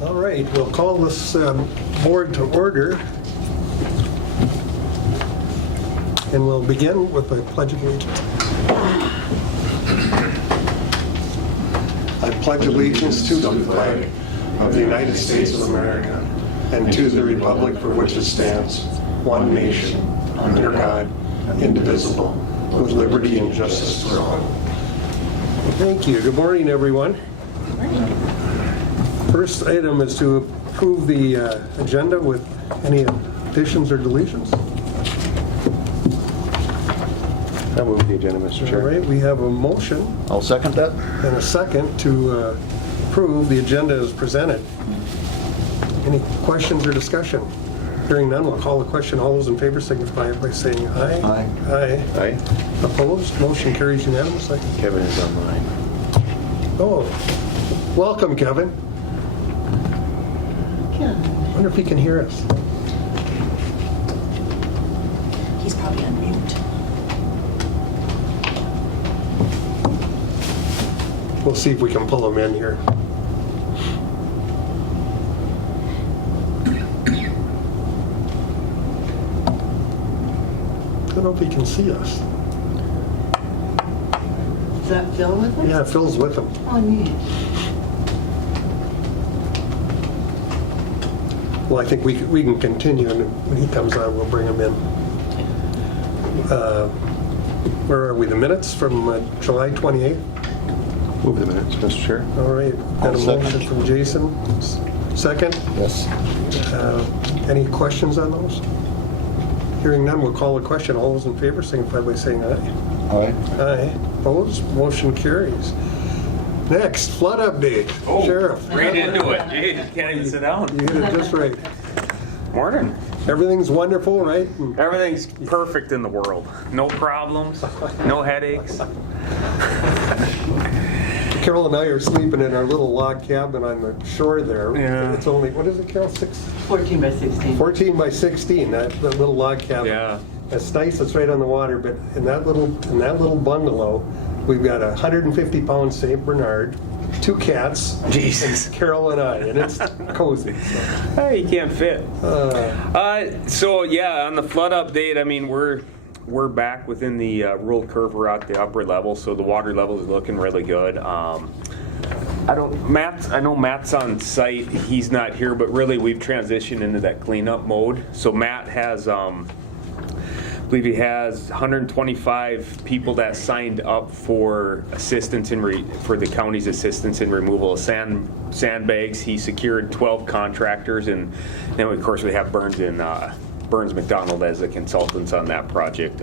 All right, we'll call this board to order. And we'll begin with the Pledge of Allegiance. I pledge allegiance to the flag of the United States of America and to the republic for which it stands, one nation, under God, indivisible, with liberty and justice for all. Thank you. Good morning, everyone. First item is to approve the agenda with any additions or deletions. I move the agenda, Mr. Chair. All right, we have a motion I'll second that. and a second to approve the agenda as presented. Any questions or discussion? Hearing none, we'll call the question. All those in favor signify by saying aye. Aye. Aye. Aye. Opposed? Motion carries unanimously. Kevin is online. Oh, welcome, Kevin. Wonder if he can hear us. He's probably on mute. We'll see if we can pull him in here. I don't know if he can see us. Is that Phil with us? Yeah, Phil's with him. Oh, neat. Well, I think we can continue, and when he comes on, we'll bring him in. Where are we? The minutes from July 28th? Move the minutes, Mr. Chair. All right, got a I'll second. motion from Jason. Second. Yes. Any questions on those? Hearing none, we'll call the question. All those in favor signify by saying aye. Aye. Aye. Opposed? Motion carries. Next, flood update. Oh, Sheriff. right into it. Jeez, you can't even sit down. You hit it just right. Morning. Everything's wonderful, right? Everything's perfect in the world. No problems, no headaches. Carol and I are sleeping in our little log cabin on the shore there. Yeah. It's only, what is it, Carol? 14 by 16. 14 by 16, that little log cabin. Yeah. It's nice, it's right on the water, but in that little bungalow, we've got a 150-pound St. Bernard, 2 cats, Jesus. Carol and I, and it's cozy. So. Hey, you can't fit. So yeah, on the flood update, I mean we're back within the rule curve. We're at the upper level, so the water level is looking really good. I know Matt's on site. He's not here, but really we've transitioned into that cleanup mode. So Matt has, I believe he has 125 people that signed up for assistance for the county's assistance in removal of sandbags. He secured 12 contractors, and then of course we have Burns McDonald as the consultants on that project.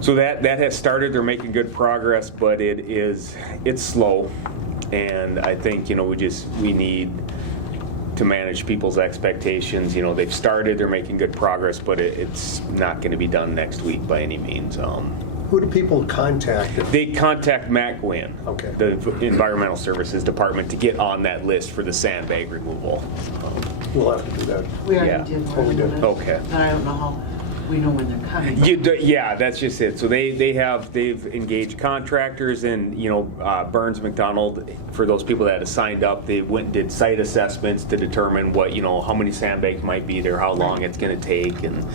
So that has started. They're making good progress, but it's slow, and I think we need to manage people's expectations. They've started, they're making good progress, but it's not going to be done next week by any means. Who do people contact? They contact Matt Gwynn, Okay. the Environmental Services Department, to get on that list for the sandbag removal. We'll have to do that. We already Yeah. did Oh, we one. did. of Okay. But I don't know how we know when they're coming. Yeah, that's just it. So they've engaged contractors, and Burns McDonald, for those people that have signed up, they went and did site assessments to determine what how many sandbags might be there, how long it's going to take, and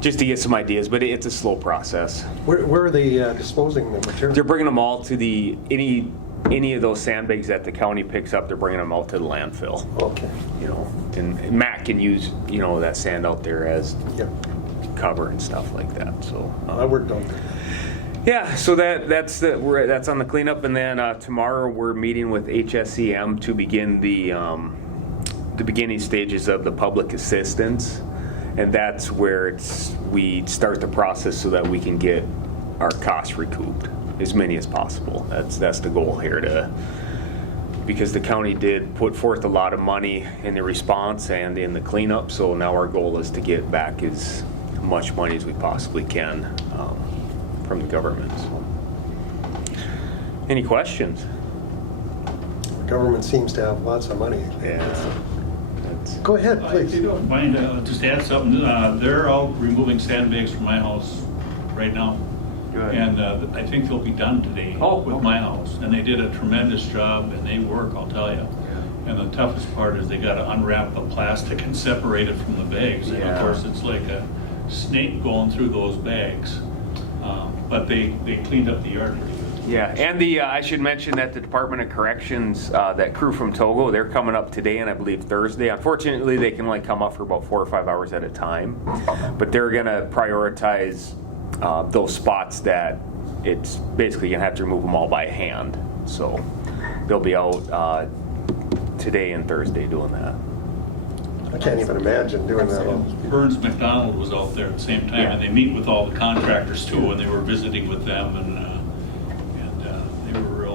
just to get some ideas. But it's a slow process. Where are they disposing the material? They're bringing them all to any of those sandbags that the county picks up. They're bringing them out to the landfill. Okay. And Matt can use that sand out there as Yep. cover and stuff like that. So I worked on that. yeah, so that's on the cleanup, and then tomorrow we're meeting with HSEM to begin the beginning stages of the public assistance, and that's where we start the process so that we can get our costs recouped, as many as possible. That's the goal here, because the county did put forth a lot of money in the response and in the cleanup, so now our goal is to get back as much money as we possibly can from the government. So. Any questions? The government seems to have lots of money. Yeah. Go ahead, If please. you don't mind, just add something. They're out removing sandbags from my house right now. Good. And I think they'll be done today Oh, with okay. my house. And they did a tremendous job, and they work, I'll tell you. And the toughest part is they gotta unwrap the plastic and separate it from the bags. And of Yeah. course, it's like a snake going through those bags. But they cleaned up the yard pretty good. Yeah, and I should mention that the Department of Corrections, that crew from Togo, they're coming up today and I believe Thursday. Unfortunately, they can only come up for about 4 or 5 hours at a time, but they're gonna prioritize those spots that it's basically gonna have to remove them all by hand. So they'll be out today and Thursday doing that. I can't even imagine doing that. Burns McDonald was out there at the same time, Yeah. and they meet with all the contractors too, and they were visiting with them, and they were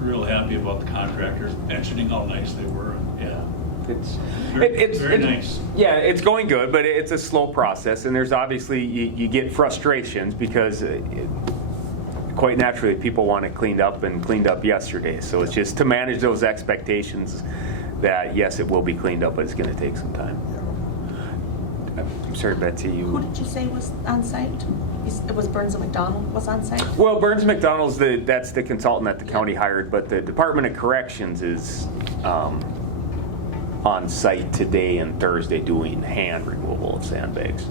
real happy about the contractors, mentioning how nice they were. Yeah, It's very nice. Yeah, it's going good, but it's a slow process, and there's obviously you get frustrations because quite naturally people want it cleaned up and cleaned up yesterday. So it's just to manage those expectations that yes, it will be cleaned up, but it's going to take some time. I'm sorry, Betsy. Who did you say was on site? It was Burns and McDonald was on site? Well, Burns McDonald's that's the consultant that the county hired, but the Department of Corrections is on site today and Thursday doing hand removal of sandbags.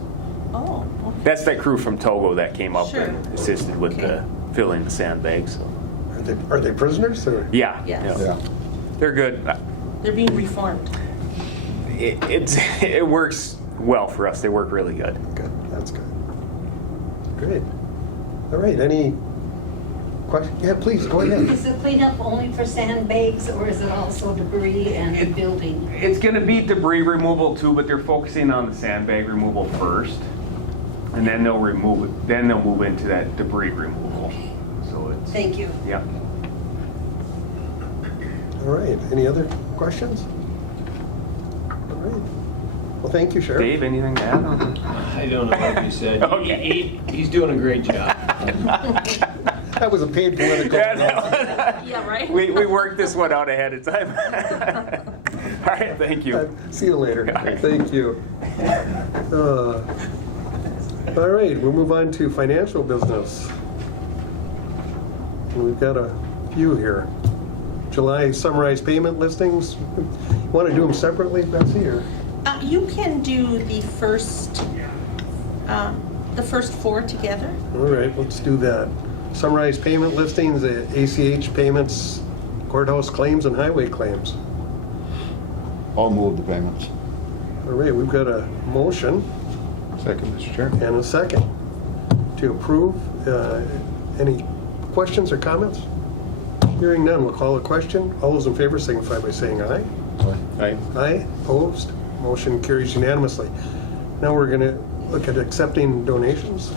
Oh, okay. That's that crew from Togo that came up Sure. and assisted with the filling the sandbags. So. Are they prisoners or? Yeah, Yes. yeah, they're good. They're being reformed. It works well for us. They work really good. Good, that's good. Great. All right, any questions? Yeah, please, go ahead. Is the cleanup only for sandbags, or is it also debris and building? It's going to be debris removal too, but they're focusing on the sandbag removal first, and then they'll remove it. Then they'll move into that debris removal. So it's. Thank you. Yeah. All right, any other questions? All right. Well, thank you, Sheriff. Dave, anything to add on? I don't know what you said. Okay. He's doing a great job. That was a paid political. Yeah, right? We worked this one out ahead of time. All right, thank you. See you later. Bye. Thank you. All right, we'll move on to financial business. And we've got a few here. July summarized payment listings. You want to do them separately, Betsy, or? You can do the first 4 together. All right, let's do that. Summarized payment listings, ACH payments, courthouse claims, and highway claims. I'll move the payments. All right, we've got a motion Second, Mr. Chair. and a second to approve. Any questions or comments? Hearing none, we'll call a question. All those in favor signify by saying aye. Aye. Aye, opposed, motion carries unanimously. Now we're going to look at accepting donations.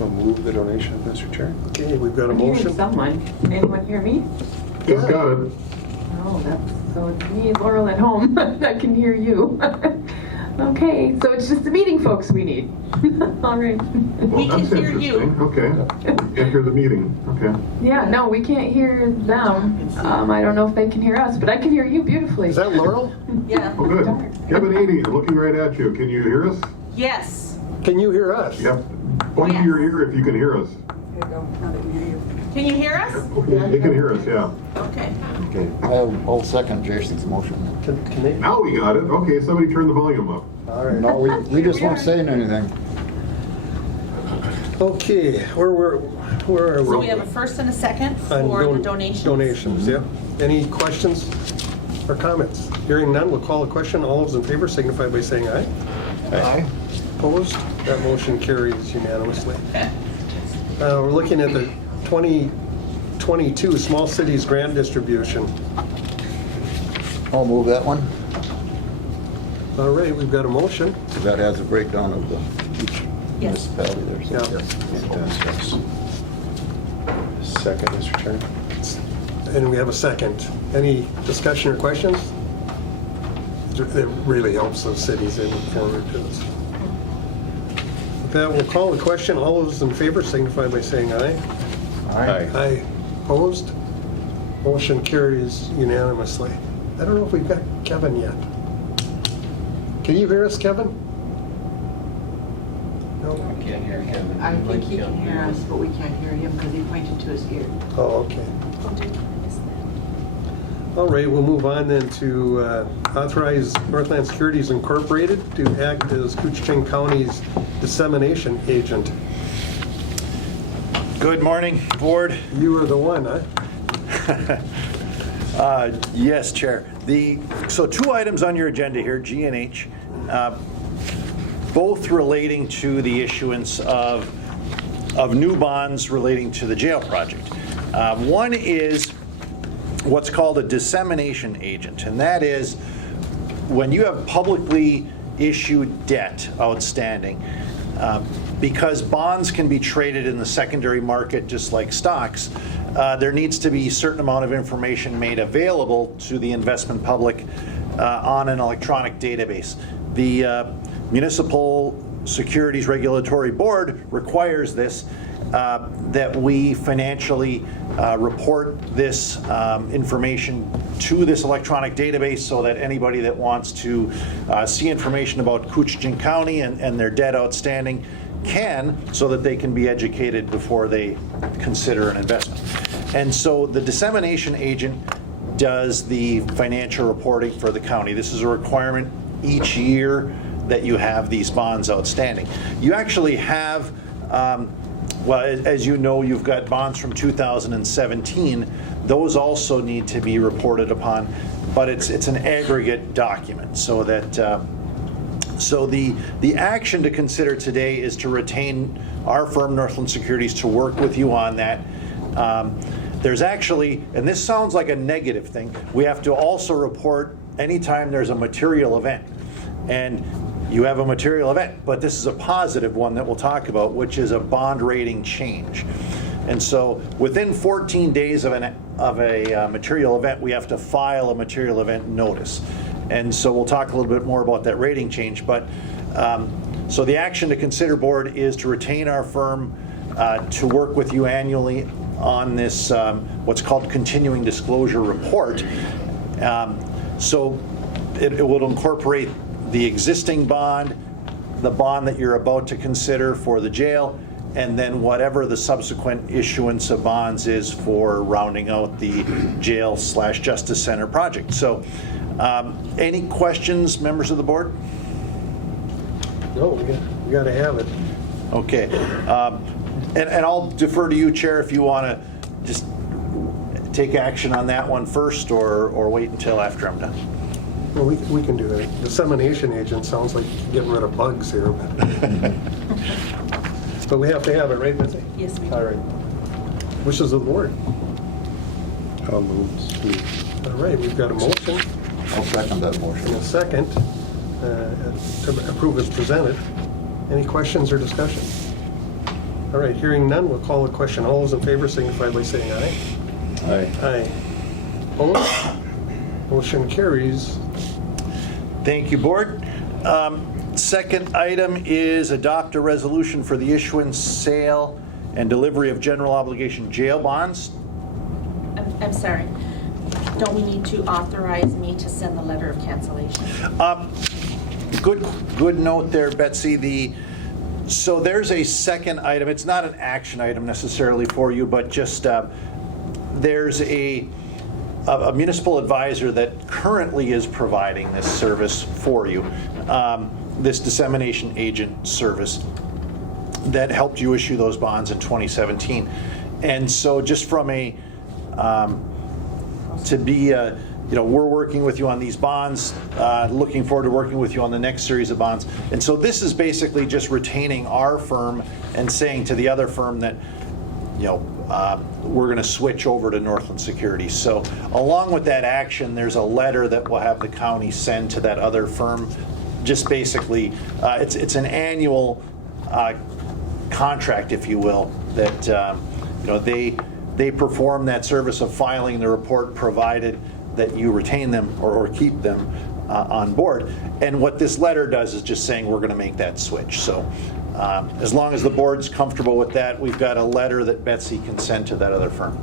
I'll move the donation, Mr. Chair. Okay, we've got a I'm hearing motion. someone. Can anyone hear me? Just got it. Oh, so it's me, Laurel, at home that can hear you. Okay, so it's just the meeting folks we need. All right. We can hear you. Okay. Can't hear the meeting. Okay. Yeah, no, we can't hear them. I don't know if they can hear us, but I can hear you beautifully. Is that Laurel? Yeah. Oh, good. Kevin Eady, looking right at you. Can you hear us? Yes. Can you hear us? Yep. Point to your ear if you can hear us. Can you hear us? You can hear us, yeah. Okay. Okay, I'll second Jason's motion. Can they? Now we got it. Okay, somebody turn the volume up. All right. No, we just weren't saying anything. Okay, where are we? So we have a first and a second On for the donations. Donations, yeah. Any questions or comments? Hearing none, we'll call a question. All those in favor signify by saying aye. Aye. Opposed? That motion carries unanimously. We're looking at the 2022 Small Cities Grant Distribution. I'll move that one. All right, we've got a motion. That has a breakdown of each Yes. municipality there. so- Yeah. Second, Mr. Chair. And we have a second. Any discussion or questions? It really helps those cities in forward to this. With that, we'll call the question. All those in favor signify by saying aye. Aye. Aye. Opposed? Motion carries unanimously. I don't know if we've got Kevin yet. Can you hear us, Kevin? No? I can't hear Kevin. I think he can hear us, but we can't hear him because he pointed to his ear. Oh, okay. Oh, did I miss that? All right, we'll move on then to authorize Northland Securities Incorporated to act as Koochiching County's dissemination agent. Good morning, board. You are the one, huh? Yes, Chair. So 2 items on your agenda here, G and H, both relating to the issuance of new bonds relating to the jail project. One is what's called a dissemination agent, and that is when you have publicly issued debt outstanding, because bonds can be traded in the secondary market just like stocks, there needs to be a certain amount of information made available to the investment public on an electronic database. The Municipal Securities Regulatory Board requires this, that we financially report this information to this electronic database so that anybody that wants to see information about Koochiching County and their debt outstanding can, so that they can be educated before they consider an investment. And so the dissemination agent does the financial reporting for the county. This is a requirement each year that you have these bonds outstanding. You actually have, well, as you know, you've got bonds from 2017. Those also need to be reported upon, but it's an aggregate document, so that so the action to consider today is to retain our firm, Northland Securities, to work with you on that. There's actually, and this sounds like a negative thing, we have to also report anytime there's a material event. And you have a material event, but this is a positive one that we'll talk about, which is a bond rating change. And so within 14 days of a material event, we have to file a material event notice. And so we'll talk a little bit more about that rating change. But so the action to consider, board, is to retain our firm to work with you annually on this what's called continuing disclosure report. So it will incorporate the existing bond, the bond that you're about to consider for the jail, and then whatever the subsequent issuance of bonds is for rounding out the jail/justice center project. So any questions, members of the board? No, we got to have it. Okay. And I'll defer to you, Chair, if you want to just take action on that one first, or wait until after I'm done. Well, we can do that. Dissemination agent sounds like getting rid of bugs here. But we have to have it, right, Betsy? Yes, we do. All right. Wishes of the board. I'll move. All right, we've got a motion I'll second that and motion. a second to approve as presented. Any questions or discussion? All right, hearing none, we'll call the question. All those in favor signify by saying aye. Aye. Aye. Opposed? Motion carries. Thank you, board. Second item is adopt a resolution for the issuance, sale, and delivery of general obligation jail bonds. I'm sorry. Don't we need to authorize me to send the letter of cancellation? Good note there, Betsy. So there's a second item. It's not an action item necessarily for you, but just there's a municipal advisor that currently is providing this service for you, this dissemination agent service that helped you issue those bonds in 2017. And so just from a, we're working with you on these bonds, looking forward to working with you on the next series of bonds. And so this is basically just retaining our firm and saying to the other firm that, we're going to switch over to Northland Securities. So along with that action, there's a letter that we'll have the county send to that other firm. Just basically, it's an annual contract, if you will, that they perform that service of filing the report, provided that you retain them or keep them on board. And what this letter does is just saying we're going to make that switch. So as long as the board's comfortable with that, we've got a letter that Betsy can send to that other firm.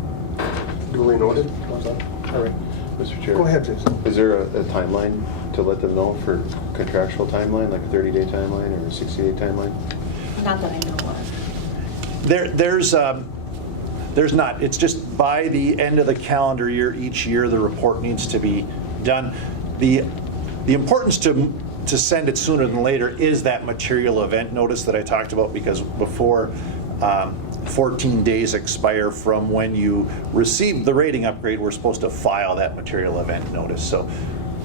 Duly noted. All right. Mr. Chair. Go ahead, Jason. Is there a timeline to let them know for contractual timeline, like a 30-day timeline or a 60-day timeline? Not that I know of. There's not. It's just by the end of the calendar year, each year, the report needs to be done. The importance to send it sooner than later is that material event notice that I talked about, because before 14 days expire from when you received the rating upgrade, we're supposed to file that material event notice.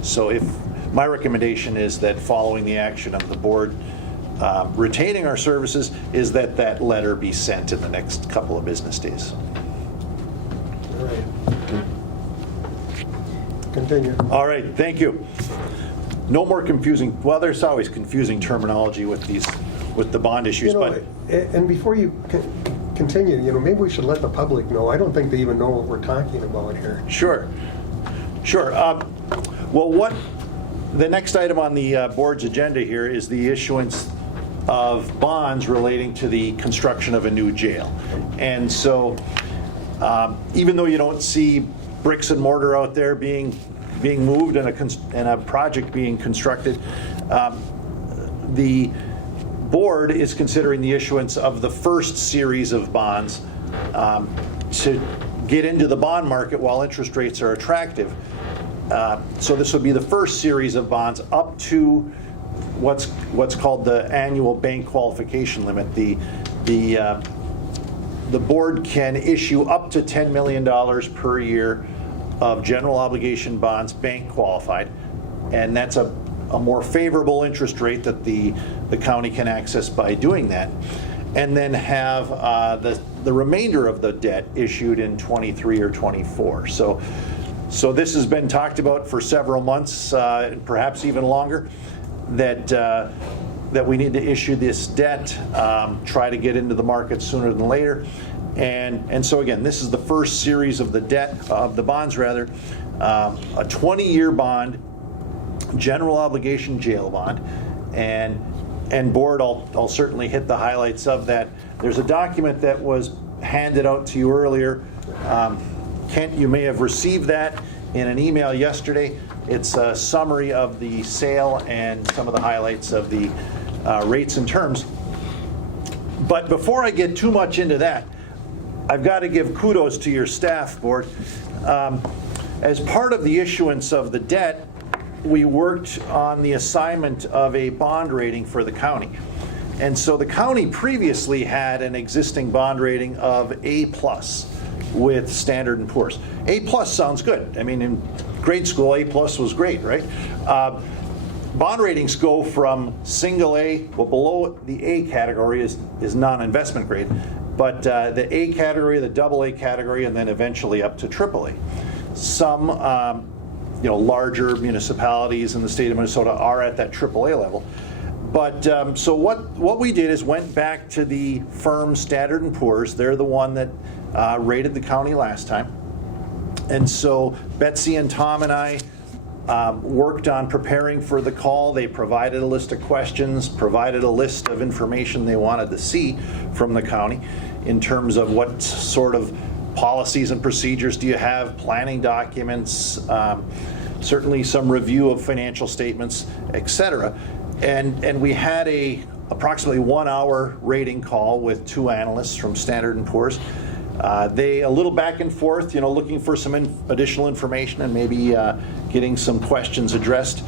So if my recommendation is that following the action of the board retaining our services, is that that letter be sent in the next couple of business days. All right. Continue. All right, thank you. No more confusing, well, there's always confusing terminology with the bond issues, You know, but and before you continue, maybe we should let the public know. I don't think they even know what we're talking about here. Sure. Well, the next item on the board's agenda here is the issuance of bonds relating to the construction of a new jail. And so, even though you don't see bricks and mortar out there being moved and a project being constructed, the board is considering the issuance of the first series of bonds to get into the bond market while interest rates are attractive. So this would be the first series of bonds up to what's called the annual bank qualification limit. The board can issue up to $10 million per year of general obligation bonds, bank qualified, and that's a more favorable interest rate that the county can access by doing that, and then have the remainder of the debt issued in 23 or 24. So this has been talked about for several months, perhaps even longer, that we need to issue this debt, try to get into the market sooner than later. And so again, this is the first series of the bonds, a 20-year bond, general obligation jail bond, and board, I'll certainly hit the highlights of that. There's a document that was handed out to you earlier. Kent, you may have received that in an email yesterday. It's a summary of the sale and some of the highlights of the rates and terms. But before I get too much into that, I've got to give kudos to your staff, board. As part of the issuance of the debt, we worked on the assignment of a bond rating for the county. And so the county previously had an existing bond rating of A+ with Standard & Poor's. A+ sounds good. I mean, in grade school, A+ was great, right? Bond ratings go from single A, well, below the A category is non-investment grade, but the A category, the AA category, and then eventually up to AAA. Some larger municipalities in the state of Minnesota are at that AAA level. But so what we did is went back to the firm Standard & Poor's. They're the one that rated the county last time. And so Betsy and Tom and I worked on preparing for the call. They provided a list of questions, provided a list of information they wanted to see from the county in terms of what sort of policies and procedures do you have, planning documents, certainly some review of financial statements, etc. And we had approximately 1 hour rating call with two analysts from Standard & Poor's. They a little back and forth, looking for some additional information and maybe getting some questions addressed.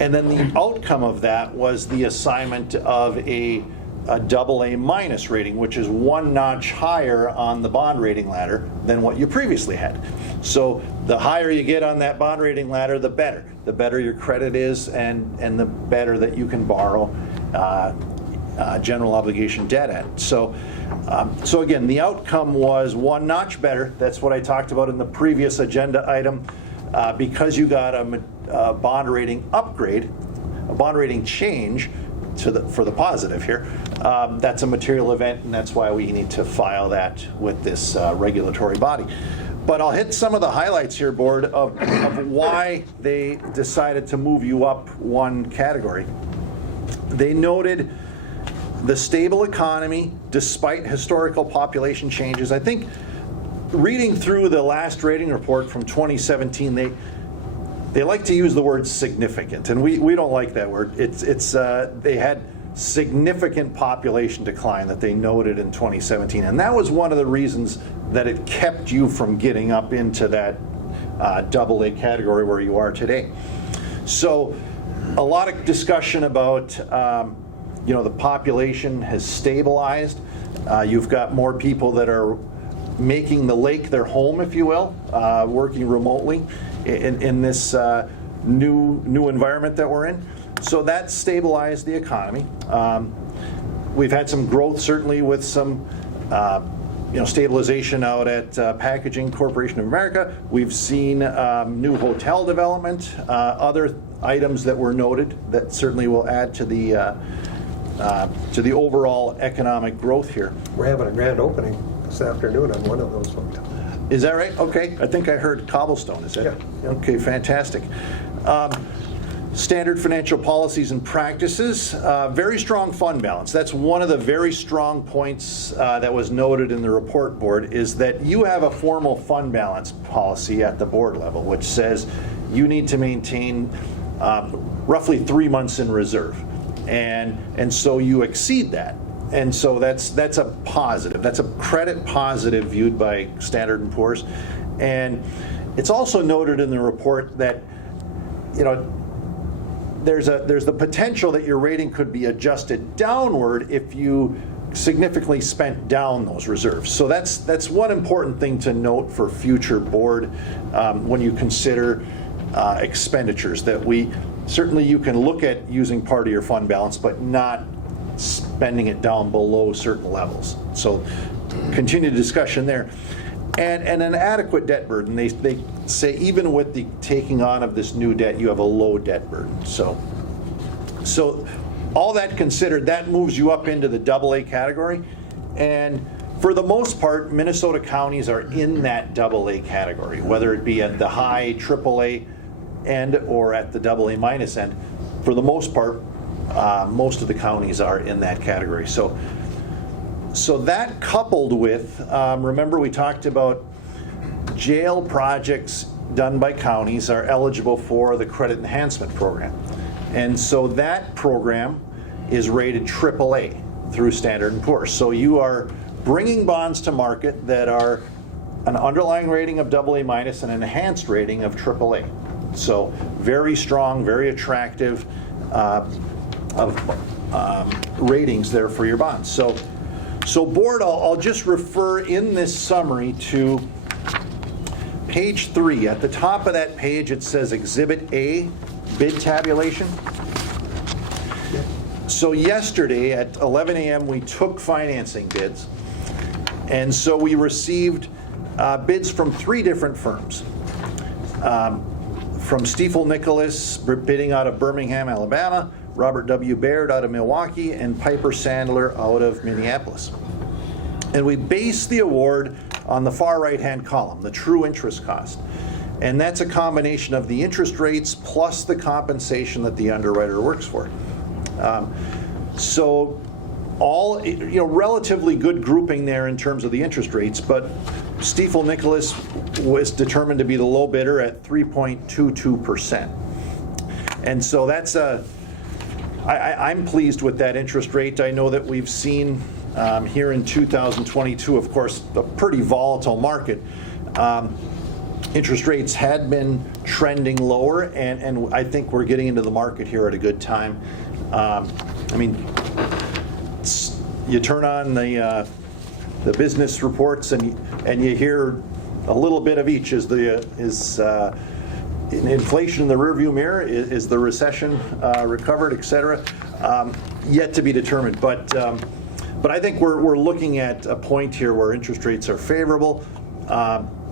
And then the outcome of that was the assignment of a AA- rating, which is one notch higher on the bond rating ladder than what you previously had. So the higher you get on that bond rating ladder, the better. The better your credit is, and the better that you can borrow general obligation debt at. So again, the outcome was one notch better. That's what I talked about in the previous agenda item. Because you got a bond rating upgrade, a bond rating change for the positive here, that's a material event, and that's why we need to file that with this regulatory body. But I'll hit some of the highlights here, board, of why they decided to move you up one category. They noted the stable economy despite historical population changes. I think reading through the last rating report from 2017, they like to use the word significant, and we don't like that word. They had significant population decline that they noted in 2017. And that was one of the reasons that it kept you from getting up into that AA category where you are today. So a lot of discussion about, the population has stabilized. You've got more people that are making the lake their home, if you will, working remotely in this new environment that we're in. So that stabilized the economy. We've had some growth, certainly, with some stabilization out at Packaging Corporation of America. We've seen new hotel development, other items that were noted that certainly will add to the overall economic growth here. We're having a grand opening this afternoon on one of those hotels. Is that right? Okay. I think I heard Cobblestone. Is that? Yeah. Okay, fantastic. Standard financial policies and practices, very strong fund balance. That's one of the very strong points that was noted in the report board, is that you have a formal fund balance policy at the board level, which says you need to maintain roughly 3 months in reserve. And so you exceed that. And so that's a positive. That's a credit positive viewed by Standard & Poor's. And it's also noted in the report that, there's the potential that your rating could be adjusted downward if you significantly spent down those reserves. So that's one important thing to note for future board when you consider expenditures, that certainly you can look at using part of your fund balance, but not spending it down below certain levels. So continued discussion there. And an adequate debt burden. They say even with the taking on of this new debt, you have a low debt burden. So all that considered, that moves you up into the AA category. And for the most part, Minnesota counties are in that AA category, whether it be at the high AAA end or at the AA minus end. For the most part, most of the counties are in that category. So that coupled with, remember we talked about jail projects done by counties are eligible for the credit enhancement program. And so that program is rated AAA through Standard & Poor's. So you are bringing bonds to market that are an underlying rating of AA minus and an enhanced rating of AAA. So very strong, very attractive ratings there for your bonds. So board, I'll just refer in this summary to page 3. At the top of that page, it says Exhibit A, Bid Tabulation. So yesterday at 11 a.m. we took financing bids. And so we received bids from 3 different firms. From Stiefel Nicholas, bidding out of Birmingham, Alabama, Robert W. Baird out of Milwaukee, and Piper Sandler out of Minneapolis. And we base the award on the far right-hand column, the true interest cost. And that's a combination of the interest rates plus the compensation that the underwriter works for. So all, relatively good grouping there in terms of the interest rates, but Stiefel Nicholas was determined to be the low bidder at 3.22%. And so that's I'm pleased with that interest rate. I know that we've seen here in 2022, of course, a pretty volatile market. Interest rates had been trending lower, and I think we're getting into the market here at a good time. You turn on the business reports and you hear a little bit of each. Is inflation in the rearview mirror? Is the recession recovered, et cetera? Yet to be determined. But I think we're looking at a point here where interest rates are favorable.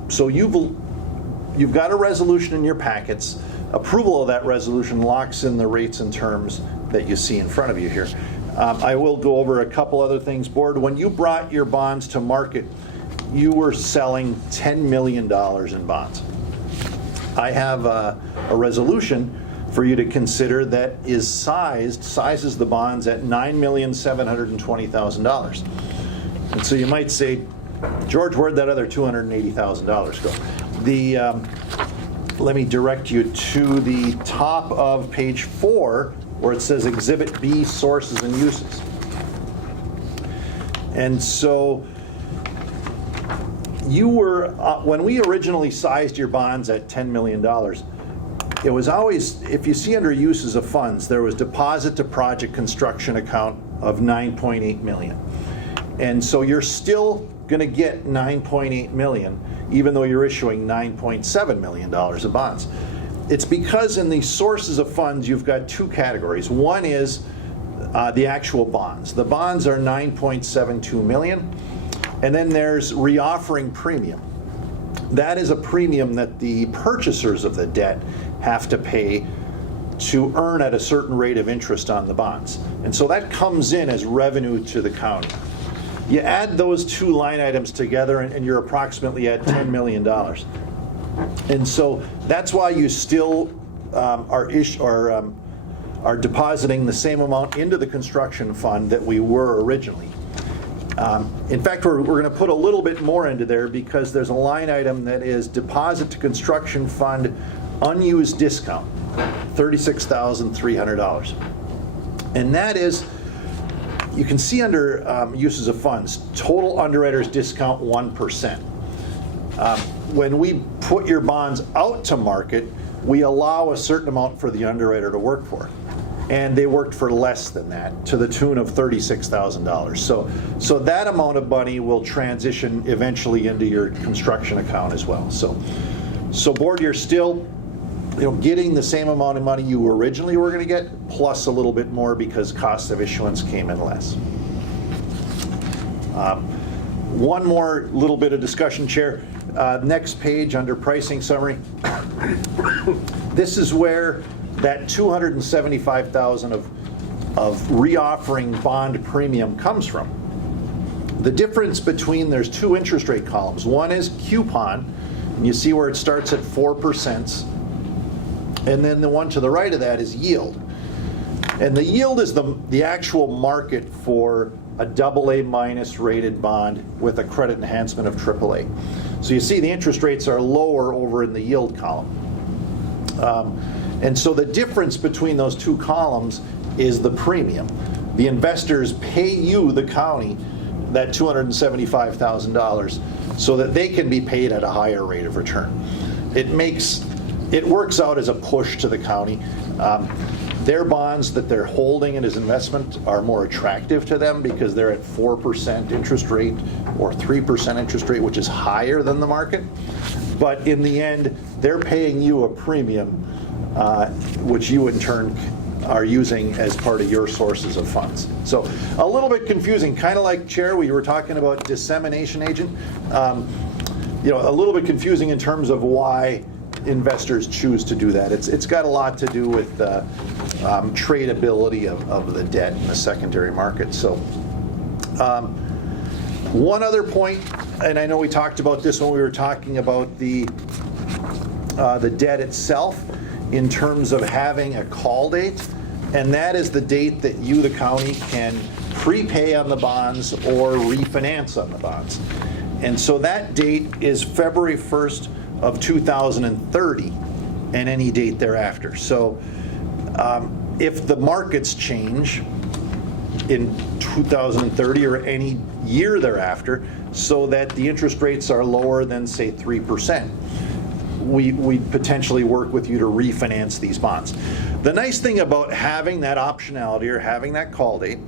So you've got a resolution in your packets. Approval of that resolution locks in the rates and terms that you see in front of you here. I will go over a couple other things. Board, when you brought your bonds to market, you were selling $10 million in bonds. I have a resolution for you to consider that sizes the bonds at $9,720,000. And so you might say, George, where'd that other $280,000 go? Let me direct you to the top of page 4 where it says Exhibit B, Sources and Uses. And so you were, when we originally sized your bonds at $10 million, it was always, if you see under uses of funds, there was deposit to project construction account of $9.8 million. And so you're still going to get $9.8 million, even though you're issuing $9.7 million of bonds. It's because in the sources of funds, you've got two categories. One is the actual bonds. The bonds are $9.72 million. And then there's reoffering premium. That is a premium that the purchasers of the debt have to pay to earn at a certain rate of interest on the bonds. And so that comes in as revenue to the county. You add those two line items together and you're approximately at $10 million. And so that's why you still are depositing the same amount into the construction fund that we were originally. In fact, we're going to put a little bit more into there because there's a line item that is deposit to construction fund unused discount, $36,300. And that is, you can see under uses of funds, total underwriter's discount 1%. When we put your bonds out to market, we allow a certain amount for the underwriter to work for. And they worked for less than that, to the tune of $36,000. So that amount of money will transition eventually into your construction account as well. So board, you're still getting the same amount of money you originally were going to get, plus a little bit more because cost of issuance came in less. One more little bit of discussion, Chair. Next page under pricing summary. This is where that $275,000 of reoffering bond premium comes from. The difference between, there's two interest rate columns. One is coupon, and you see where it starts at 4%. And then the one to the right of that is yield. And the yield is the actual market for a AA minus rated bond with a credit enhancement of AAA. So you see the interest rates are lower over in the yield column. And so the difference between those two columns is the premium. The investors pay you, the county, that $275,000 so that they can be paid at a higher rate of return. It works out as a push to the county. Their bonds that they're holding in as investment are more attractive to them because they're at 4% interest rate or 3% interest rate, which is higher than the market. But in the end, they're paying you a premium, which you in turn are using as part of your sources of funds. So a little bit confusing, kind of like, Chair, we were talking about dissemination agent. A little bit confusing in terms of why investors choose to do that. It's got a lot to do with tradability of the debt in the secondary market. So one other point, and I know we talked about this when we were talking about the debt itself in terms of having a call date, and that is the date that you, the county, can prepay on the bonds or refinance on the bonds. And so that date is February 1st of 2030 and any date thereafter. So if the markets change in 2030 or any year thereafter so that the interest rates are lower than, say, 3%, we potentially work with you to refinance these bonds. The nice thing about having that optionality or having that call date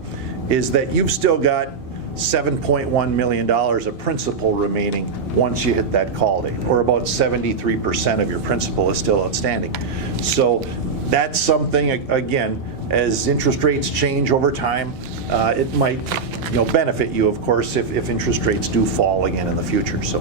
is that you've still got $7.1 million of principal remaining once you hit that call date, or about 73% of your principal is still outstanding. So that's something, again, as interest rates change over time, it might benefit you, of course, if interest rates do fall again in the future. So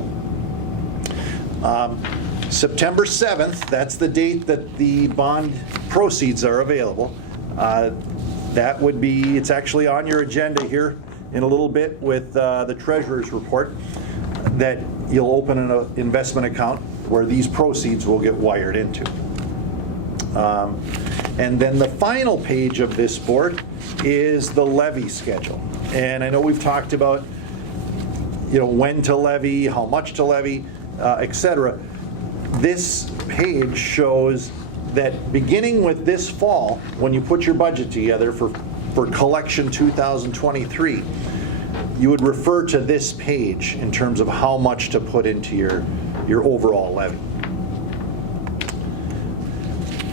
September 7th, that's the date that the bond proceeds are available. That would be, it's actually on your agenda here in a little bit with the treasurer's report, that you'll open an investment account where these proceeds will get wired into. And then the final page of this board is the levy schedule. And I know we've talked about when to levy, how much to levy, etc. This page shows that beginning with this fall, when you put your budget together for collection 2023, you would refer to this page in terms of how much to put into your overall levy.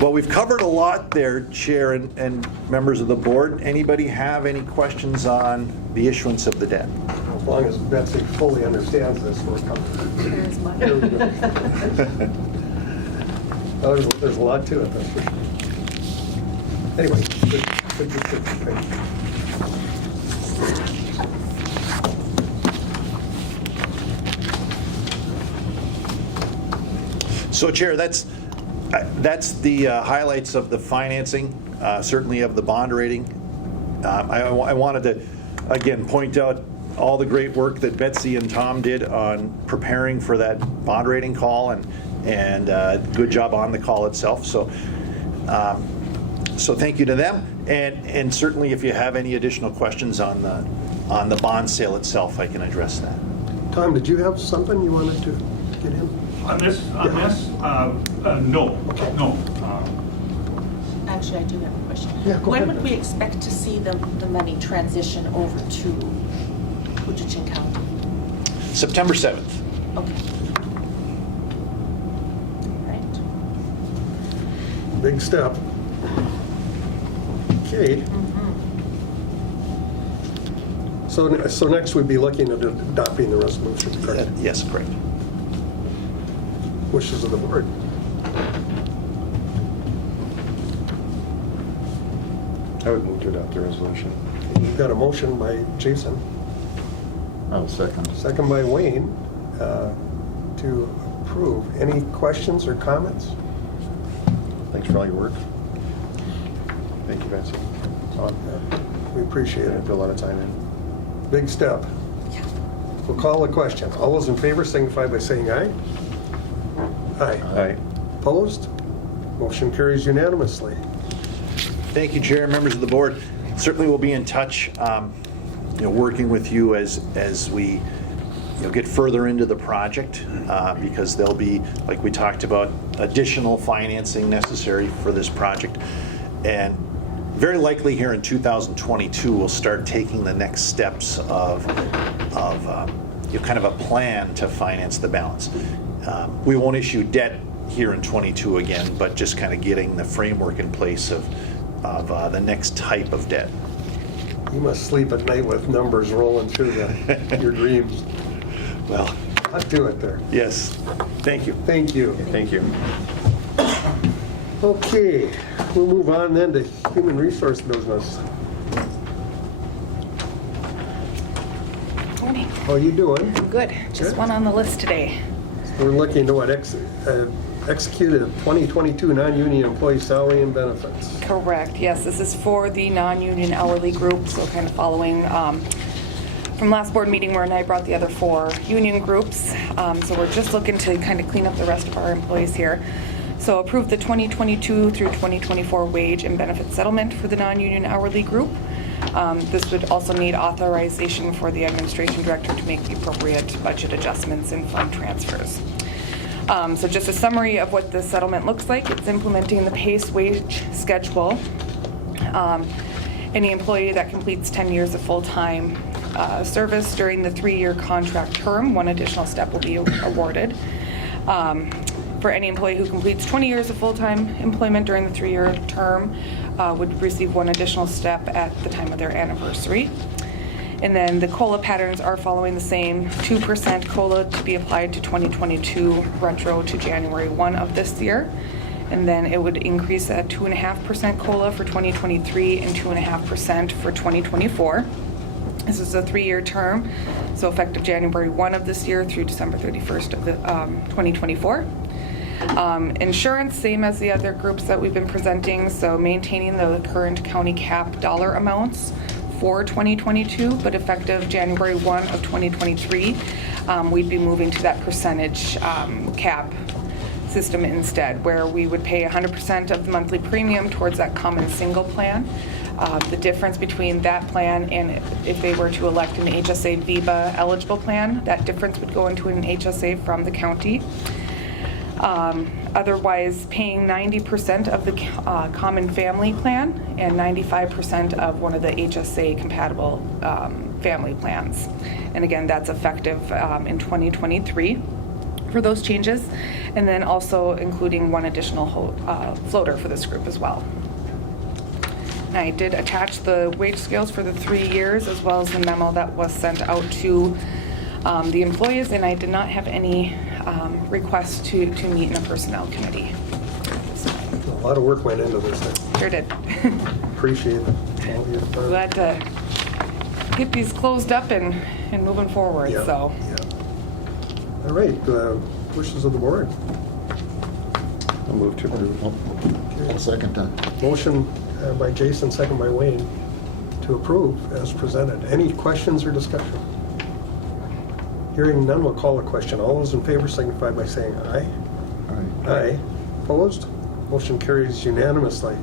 Well, we've covered a lot there, Chair and members of the board. Anybody have any questions on the issuance of the debt? As long as Betsy fully understands this, we're coming. Here's mine. There's a lot to it, that's for sure. Anyway, good description. So, Chair, that's the highlights of the financing, certainly of the bond rating. I wanted to, again, point out all the great work that Betsy and Tom did on preparing for that bond rating call, and good job on the call itself. So thank you to them, and certainly if you have any additional questions on the bond sale itself, I can address that. Tom, did you have something you wanted to get in? On this, no. Actually, I do have a question. Yeah, go When ahead. would we expect to see the money transition over to Koochiching County? September 7th. Okay. Right. Big step. Okay. So next we'd be looking at adopting the resolution, correct? Yes, correct. Wishes of the board. I would move to adopt the resolution. We've got a motion by Jason, I'll second. second by Wayne, to approve. Any questions or comments? Thanks for all your work. Thank you, Betsy. Tom, We appreciate I it. put a lot of time in. Big step. We'll call the question. All those in favor signify by saying aye. Aye. Aye. Opposed? Motion carries unanimously. Thank you, Chair, members of the board. Certainly we'll be in touch, working with you as we get further into the project, because there'll be, like we talked about, additional financing necessary for this project. And very likely here in 2022, we'll start taking the next steps of kind of a plan to finance the balance. We won't issue debt here in 22 again, but just kind of getting the framework in place of the next type of debt. You must sleep at night with numbers rolling through your dreams. Well, I'll do it there. yes, thank you. Thank you. Thank you. Okay, we'll move on then to human resource business. Morning. How you doing? Good. Just Good. one on the list today. We're looking to what executed 2022 non-union employee salary and benefits. Correct. Yes, this is for the non-union hourly group, so kind of following from last board meeting where I brought the other 4 union groups. So we're just looking to kind of clean up the rest of our employees here. So approve the 2022 through 2024 wage and benefit settlement for the non-union hourly group. This would also need authorization for the administration director to make the appropriate budget adjustments and fund transfers. So just a summary of what the settlement looks like. It's implementing the PACE wage schedule. Any employee that completes 10 years of full-time service during the 3-year contract term, 1 additional step will be awarded. For any employee who completes 20 years of full-time employment during the 3-year term, would receive 1 additional step at the time of their anniversary. And then the COLA patterns are following the same. 2% COLA to be applied to 2022 retro to January 1 of this year. And then it would increase at 2.5% COLA for 2023 and 2.5% for 2024. This is a 3-year term, so effective January 1 of this year through December 31st of 2024. Insurance, same as the other groups that we've been presenting, so maintaining the current county cap dollar amounts for 2022, but effective January 1 of 2023, we'd be moving to that percentage cap system instead, where we would pay 100% of the monthly premium towards that common single plan. The difference between that plan and if they were to elect an HSA VIBA eligible plan, that difference would go into an HSA from the county. Otherwise, paying 90% of the common family plan and 95% of one of the HSA compatible family plans. And again, that's effective in 2023 for those changes. And then also including one additional floater for this group as well. And I did attach the wage scales for the 3 years as well as the memo that was sent out to the employees, and I did not have any requests to meet in a personnel committee. A lot of work went into this thing. Sure did. Appreciate all your time. Glad to get these closed up and moving forward, Yeah, so. yeah. All right, wishes of the board. I'll move to approve. I'll second that. Motion by Jason, second by Wayne, to approve as presented. Any questions or discussion? Hearing none, we'll call a question. All those in favor signify by saying aye. Aye. Opposed? Motion carries unanimously.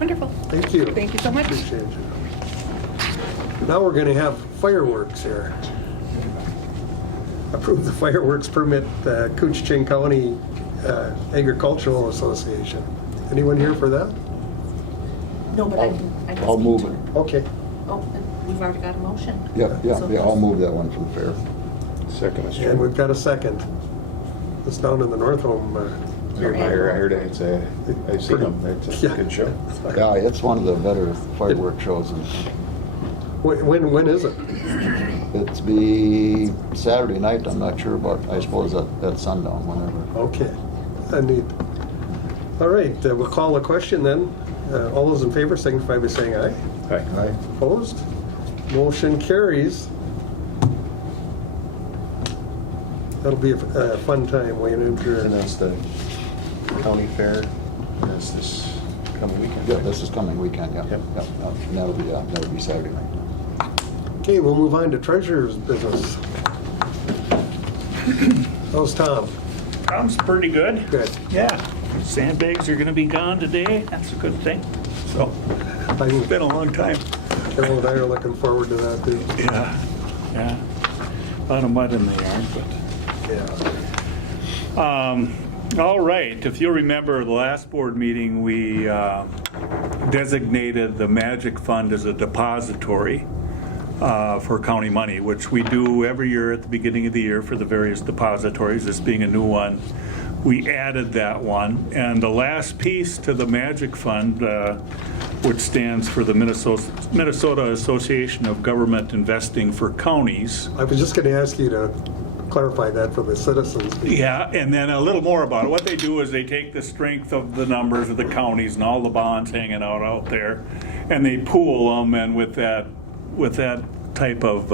Wonderful. Thank you. Thank you so much. Appreciate you. Now we're going to have fireworks here. Approve the fireworks permit, Koochiching County Agricultural Association. Anyone here for that? No, but I can I'll speak move to it. Okay. Oh, we've already got a motion. Yeah, So I'll move that one for the fair. Second, Mr. And Chairman. we've got a second. It's down in the North Home. I heard it. I've seen them. It's a good show. Yeah, it's one of the better fireworks shows. When is it? It's be Saturday night, I'm not sure, but I suppose at sundown, whenever. Okay. Neat. All right, we'll call the question then. All those in favor signify by saying aye. Aye. Opposed? Motion carries. That'll be a fun time, Wayne. And that's the county fair. That's this coming weekend. Yeah, this is coming weekend, yeah. Yep. Yeah, and that'll be Saturday night. Okay, we'll move on to treasurer's business. How's Tom? Tom's pretty good. Good. Yeah, sandbags are gonna be gone today. That's a good thing. So, it's been a long time. Carol and I are looking forward to that too. Yeah. A lot of mud in the yard, but. Yeah. All right, if you'll remember the last board meeting, we designated the Magic Fund as a depository for county money, which we do every year at the beginning of the year for the various depositories, this being a new one. We added that one, and the last piece to the Magic Fund, which stands for the Minnesota Association of Government Investing for Counties. I was just going to ask you to clarify that for the citizens. Yeah, and then a little more about it. What they do is they take the strength of the numbers of the counties and all the bonds hanging out there, and they pool them, and with that type of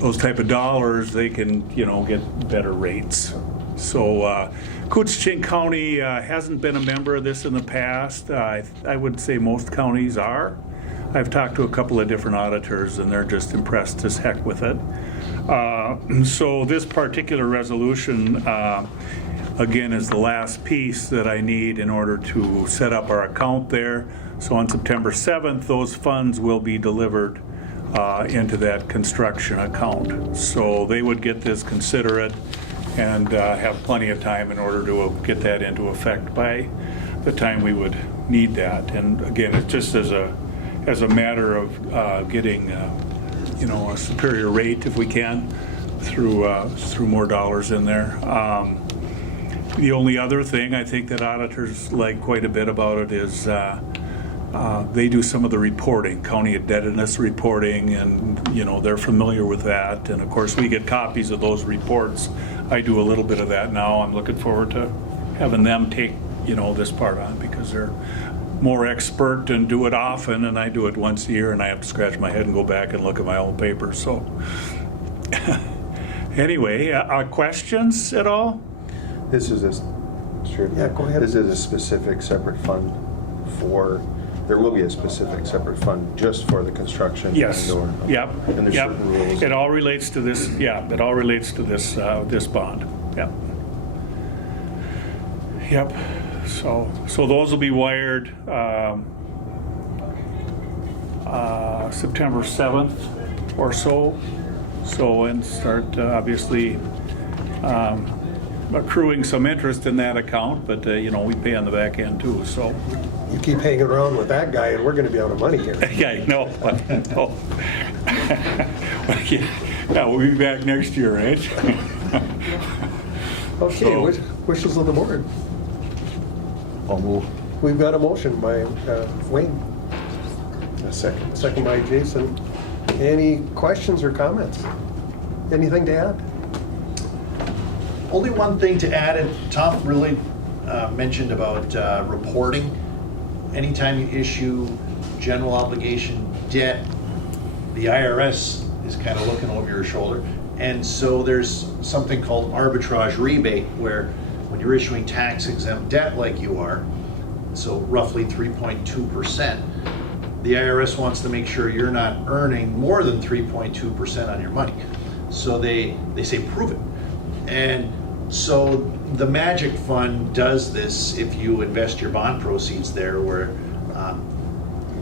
those type of dollars, they can get better rates. So Koochiching County hasn't been a member of this in the past. I would say most counties are. I've talked to a couple of different auditors, and they're just impressed as heck with it. So this particular resolution, again, is the last piece that I need in order to set up our account there. So on September 7th, those funds will be delivered into that construction account. So they would get this, consider it, and have plenty of time in order to get that into effect by the time we would need that. And again, it's just as a matter of getting a superior rate if we can through more dollars in there. The only other thing I think that auditors like quite a bit about it is they do some of the reporting, county indebtedness reporting, and they're familiar with that. And of course, we get copies of those reports. I do a little bit of that now. I'm looking forward to having them take this part on, because they're more expert and do it often, and I do it once a year, and I have to scratch my head and go back and look at my own papers. So anyway, questions at all? This is Yeah, go ahead. This is a specific separate fund for. There will be a specific separate fund just for the construction. Yes. And/or, Yep. And there's Yep. certain rules. It all relates to this. Yeah. It all relates to this this bond. Yep. Yep. So those will be wired September 7th or so. So, and start obviously accruing some interest in that account, but, we pay on the back end too, so. You keep hanging around with that guy and we're gonna be out of money here. Yeah, I know. No. Yeah, we'll be back next year, right? Okay, So- wishes of the board. I'll move. We've got a motion by Wayne. A second by Jason. Any questions or comments? Anything to add? Only one thing to add, and Tom really mentioned about reporting. Anytime you issue general obligation debt, the IRS is kind of looking over your shoulder. And so there's something called arbitrage rebate, where when you're issuing tax exempt debt like you are, so roughly 3.2%, the IRS wants to make sure you're not earning more than 3.2% on your money. So they say, prove it. And so the Magic Fund does this if you invest your bond proceeds there, where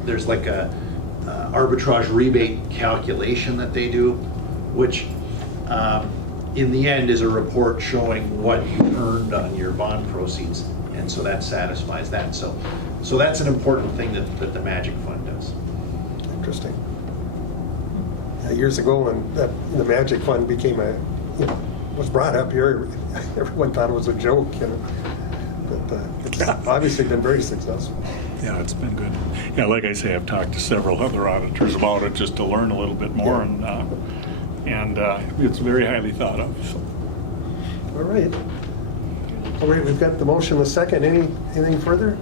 there's like a arbitrage rebate calculation that they do, which in the end is a report showing what you earned on your bond proceeds. And so that satisfies that. So that's an important thing that the Magic Fund does. Interesting. Years ago when the Magic Fund became was brought up here, everyone thought it was a joke, But it's obviously been very successful. Yeah, it's been good. Yeah, like I say, I've talked to several other auditors about it just to learn a little bit more, and it's very highly thought of. So. All right. We've got the motion, the second. Anything further?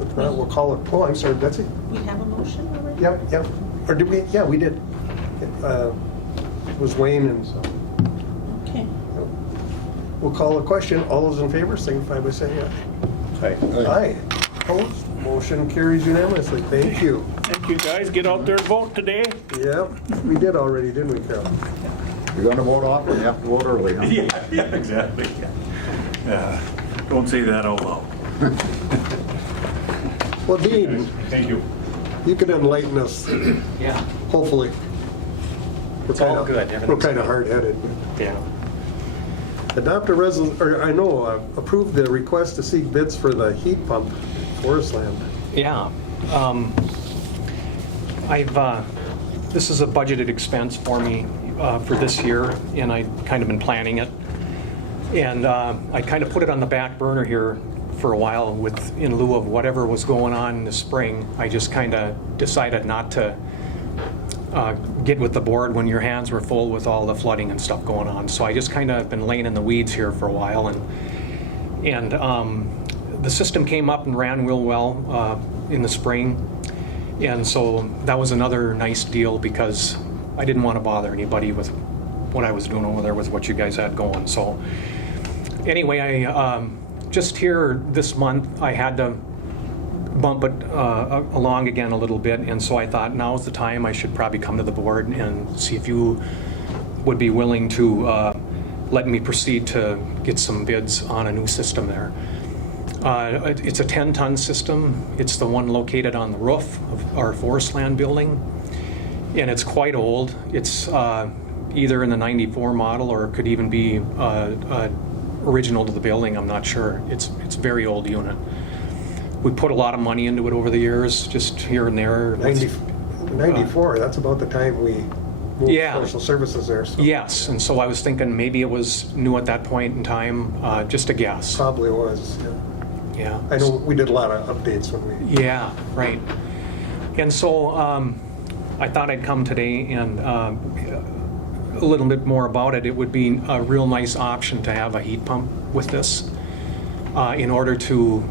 If not, we'll call it. Oh, I'm sorry, Betsy. We have a motion already? Yep. Or did we? Yeah, we did. It was Wayne and so. Okay. We'll call a question. All those in favor signify by saying aye. Aye. Opposed? Motion carries unanimously. Thank you. Thank you, guys. Get out there and vote today. Yep, we did already, didn't we, Carol? You're gonna vote off, or you have to vote early, huh? Yeah, exactly. Yeah. Don't say that out loud. Well, Dean, Thank you. you can enlighten us, Yeah. hopefully. It's all good. We're kind of hard-headed. Yeah. Adopt a approve the request to seek bids for the heat pump at Forest Land. Yeah. This is a budgeted expense for me for this year, and I've kind of been planning it. And I kind of put it on the back burner here for a while in lieu of whatever was going on in the spring. I just kind of decided not to get with the board when your hands were full with all the flooding and stuff going on. So I just kind of been laying in the weeds here for a while, and the system came up and ran real well in the spring, and so that was another nice deal because I didn't want to bother anybody with what I was doing over there with what you guys had going. So anyway, I just here this month I had to bump it along again a little bit, and so I thought now's the time I should probably come to the board and see if you would be willing to let me proceed to get some bids on a new system there. It's a 10-ton system. It's the one located on the roof of our forest land building, and it's quite old. It's either in the 94 model or it could even be original to the building. I'm not sure. It's a very old unit. We put a lot of money into it over the years, just here and there. 94, that's about the time we moved social services there. So. Yes, and so I was thinking maybe it was new at that point in time, just a guess. Probably was, yeah. Yeah. I know we did a lot of updates when we... Yeah, right. And so I thought I'd come today and a little bit more about it. It would be a real nice option to have a heat pump with this in order to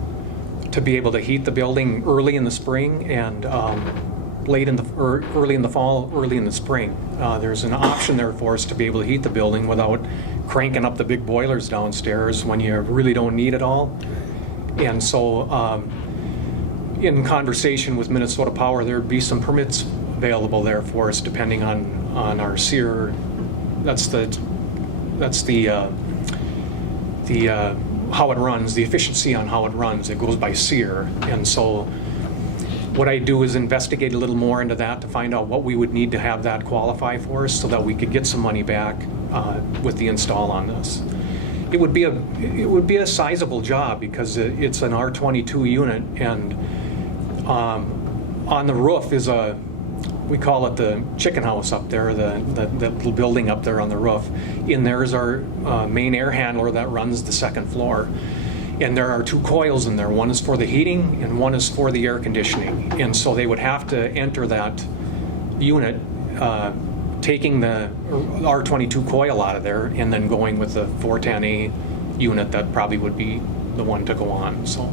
be able to heat the building early in the spring and early in the fall, early in the spring. There's an option there for us to be able to heat the building without cranking up the big boilers downstairs when you really don't need it all. And so in conversation with Minnesota Power, there'd be some permits available there for us depending on our SEER. That's the how it runs, the efficiency on how it runs. It goes by SEER. And so what I do is investigate a little more into that to find out what we would need to have that qualify for us so that we could get some money back with the install on this. It would be a sizable job because it's an R22 unit, and on the roof is we call it the chicken house up there, that little building up there on the roof. In there is our main air handler that runs the second floor. And there are 2 coils in there. One is for the heating and one is for the air conditioning. And so they would have to enter that unit, taking the R22 coil out of there and then going with the 410A unit that probably would be the one to go on. So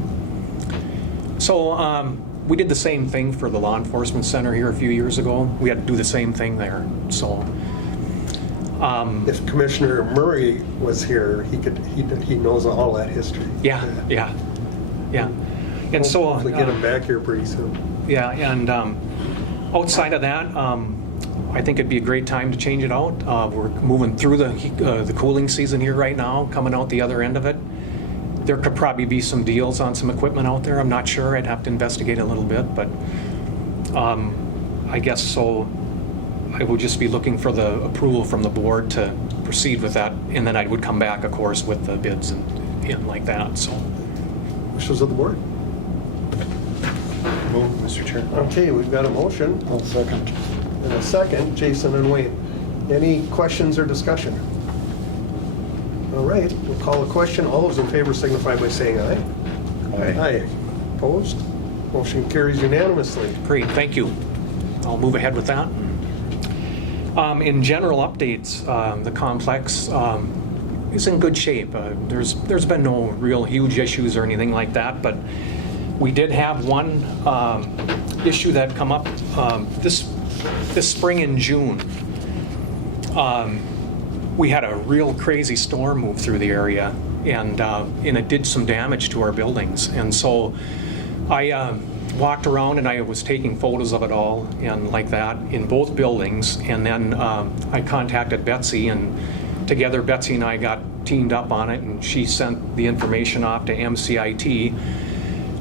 we did the same thing for the law enforcement center here a few years ago. We had to do the same thing there. So If Commissioner Murray was here, he knows all that history. Yeah. And so hopefully get him back here pretty soon. Yeah, and outside of that, I think it'd be a great time to change it out. We're moving through the cooling season here right now, coming out the other end of it. There could probably be some deals on some equipment out there. I'm not sure. I'd have to investigate a little bit, but I guess so. I would just be looking for the approval from the board to proceed with that, and then I would come back, of course, with the bids and like that. So, Wishes of the board. Move, Mr. Chair. Okay, we've got a motion. I'll second. And a second, Jason and Wayne. Any questions or discussion? All right, we'll call a question. All those in favor signify by saying aye. Aye. Opposed? Motion carries unanimously. great, thank you. I'll move ahead with that. In general updates, the complex is in good shape. There's been no real huge issues or anything like that, but we did have one issue that come up this spring in June. We had a real crazy storm move through the area, and it did some damage to our buildings. And so I walked around and I was taking photos of it all and like that in both buildings. And then I contacted Betsy, and together Betsy and I got teamed up on it, and she sent the information off to MCIT,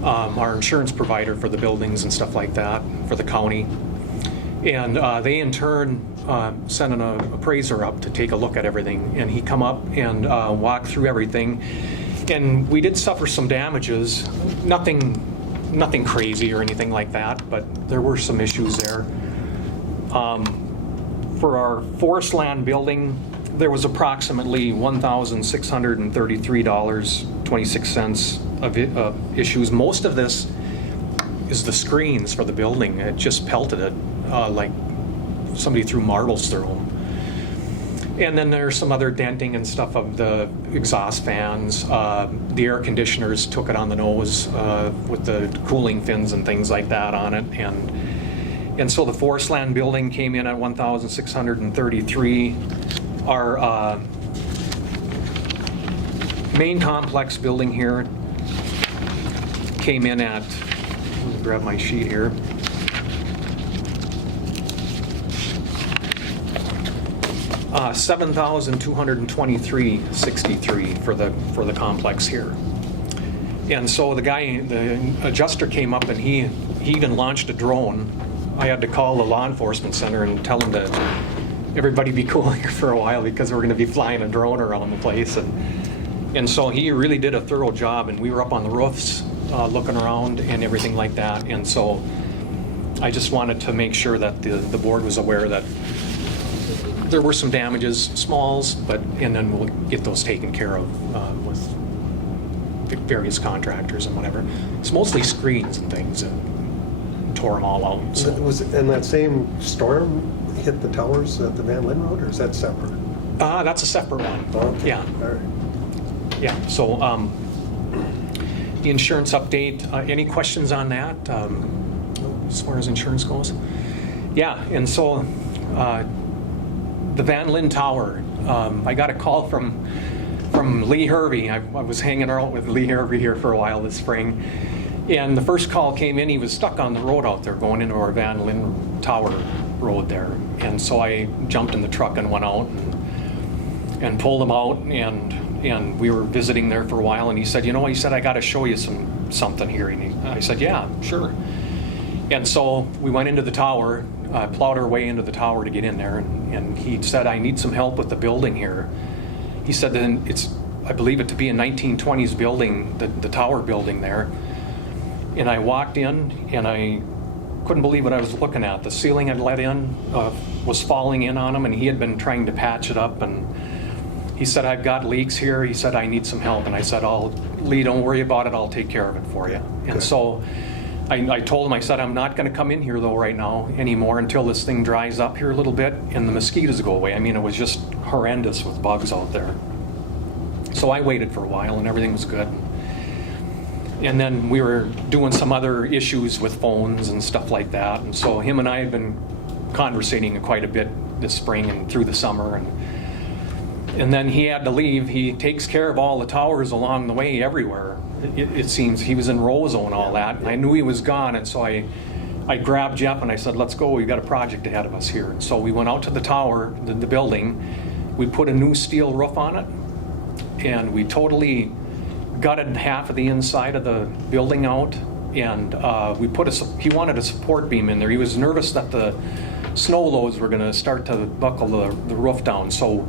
our insurance provider for the buildings and stuff like that for the county. And they in turn sent an appraiser up to take a look at everything, and he come up and walked through everything. And we did suffer some damages, nothing crazy or anything like that, but there were some issues there. For our forest land building, there was approximately $1,633.26 of issues. Most of this is the screens for the building. It just pelted it like somebody threw marbles through them. And then there's some other denting and stuff of the exhaust fans. The air conditioners took it on the nose with the cooling fins and things like that on it. And so the forest land building came in at $1,633. Our main complex building here came in at, let me grab my sheet here. $7,223.63 for the complex here. And so the adjuster came up and he even launched a drone. I had to call the law enforcement center and tell them to everybody be cool here for a while because we're going to be flying a drone around the place. And so he really did a thorough job, and we were up on the roofs looking around and everything like that. And so I just wanted to make sure that the board was aware that there were some damages, smalls, and then we'll get those taken care of with various contractors and whatever. It's mostly screens and things that tore them all out. So. Was it in that same storm hit the towers at the Van Linn Road, or is that separate? That's a separate one. Okay. Yeah. All right. Yeah. So the insurance update. Any questions on that as far as insurance goes? Yeah. And so. The Van Linn Tower, I got a call from Lee Hervey. I was hanging out with Lee Hervey here for a while this spring, and the first call came in. He was stuck on the road out there going into our Van Linn Tower road there, and so I jumped in the truck and went out and pulled him out, and we were visiting there for a while. And he said, I got to show you something here. And I said, yeah, sure. And so we went into the tower. Plowed our way into the tower to get in there, and he said, I need some help with the building here. He said, then it's I believe it to be a 1920s building, the tower building there. And I walked in and I couldn't believe what I was looking at. The ceiling had let in, was falling in on him, and he had been trying to patch it up. And he said, I've got leaks here. He said, I need some help. And I said, Lee, don't worry about it. I'll take care of it for you. And so I told him, I said, I'm not going to come in here though right now anymore until this thing dries up here a little bit and the mosquitoes go away. I mean, it was just horrendous with bugs out there. So I waited for a while and everything was good. And then we were doing some other issues with phones and stuff like that. And so him and I have been conversating quite a bit this spring and through the summer. And then he had to leave. He takes care of all the towers along the way everywhere. It seems he was in Roseau and all that. And I knew he was gone. And so I grabbed Jeff and I said, let's go. We've got a project ahead of us here. And so we went out to the tower, the building. We put a new steel roof on it. And we totally gutted half of the inside of the building out, and we put he wanted a support beam in there. He was nervous that the snow loads were going to start to buckle the roof down. So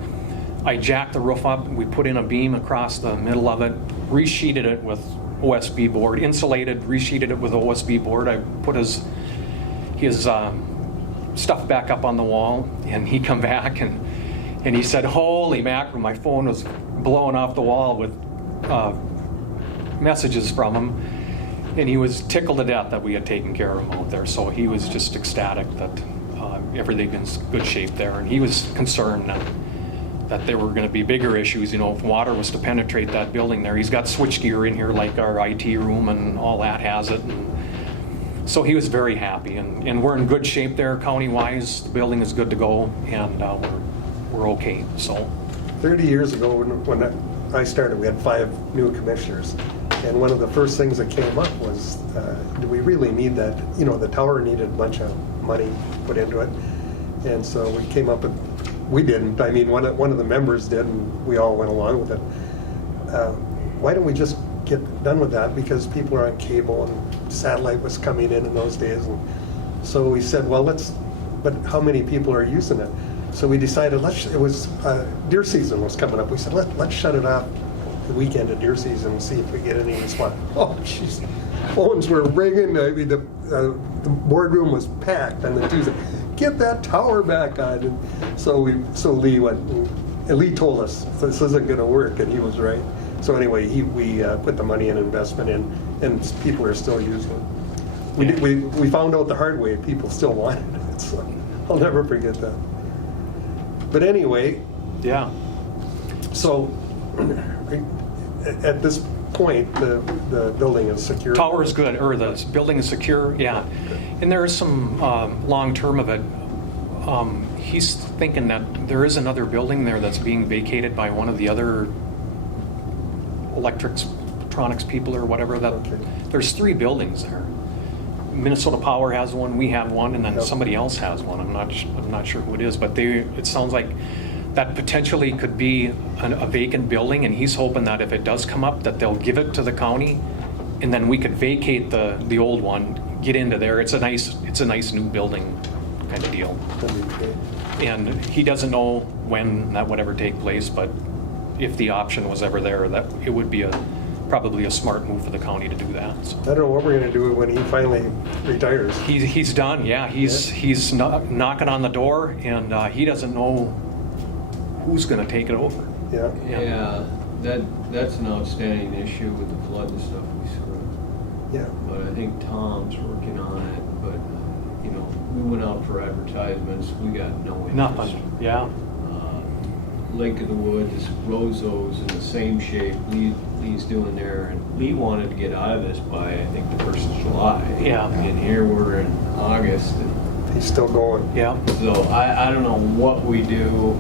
I jacked the roof up, we put in a beam across the middle of it, resheeted it with OSB board, insulated, resheeted it with OSB board. I put his stuff back up on the wall, and he come back and he said, holy mackerel, my phone was blowing off the wall with messages from him, and he was tickled to death that we had taken care of him out there. So he was just ecstatic that everything in good shape there, and he was concerned that there were going to be bigger issues, if water was to penetrate that building there. He's got switchgear in here like our IT room and all that has it, and so he was very happy, and we're in good shape there county-wise. The building is good to go, and we're okay. So 30 years ago when I started, we had 5 new commissioners. And one of the first things that came up was, do we really need that? The tower needed a bunch of money put into it. And so we came up with, we didn't, I mean, one of the members did, and we all went along with it. Why don't we just get done with that? Because people are on cable and satellite was coming in those days. And so we said, well, but how many people are using it? So we decided, deer season was coming up. We said, let's shut it off the weekend of deer season and see if we get any response. Oh, jeez. Phones were ringing. I mean, the boardroom was packed on the Tuesday. Get that tower back on. And so Lee went, and Lee told us this isn't going to work, and he was right. So anyway, we put the money and investment in, and people are still using it. We found out the hard way. People still wanted it. So I'll never forget that. But anyway, yeah. So at this point, the building is secure. Tower is good, or the building is secure, yeah. And there is some long term of it. He's thinking that there is another building there that's being vacated by one of the other electronics people or whatever. There's 3 buildings there. Minnesota Power has one, we have one, and then somebody else has one. I'm not sure who it is, but it sounds like that potentially could be a vacant building, and he's hoping that if it does come up, that they'll give it to the county, and then we could vacate the old one, get into there. It's a nice new building kind of deal. And he doesn't know when that would ever take place, but if the option was ever there, that it would be probably a smart move for the county to do that. So. I don't know what we're going to do when he finally retires. He's done, yeah. He's knocking on the door, and he doesn't know who's going to take it over. Yeah. Yeah, that's an outstanding issue with the flood and stuff we saw. Yeah. But I think Tom's working on it. But we went out for advertisements. We got no interest. Nothing. Yeah. Lake of the Woods, Roseau's in the same shape Lee's doing there, and Lee wanted to get out of this by I think the 1st of July. Yeah. And here we're in August. And he's still going. Yeah. So I don't know what we do.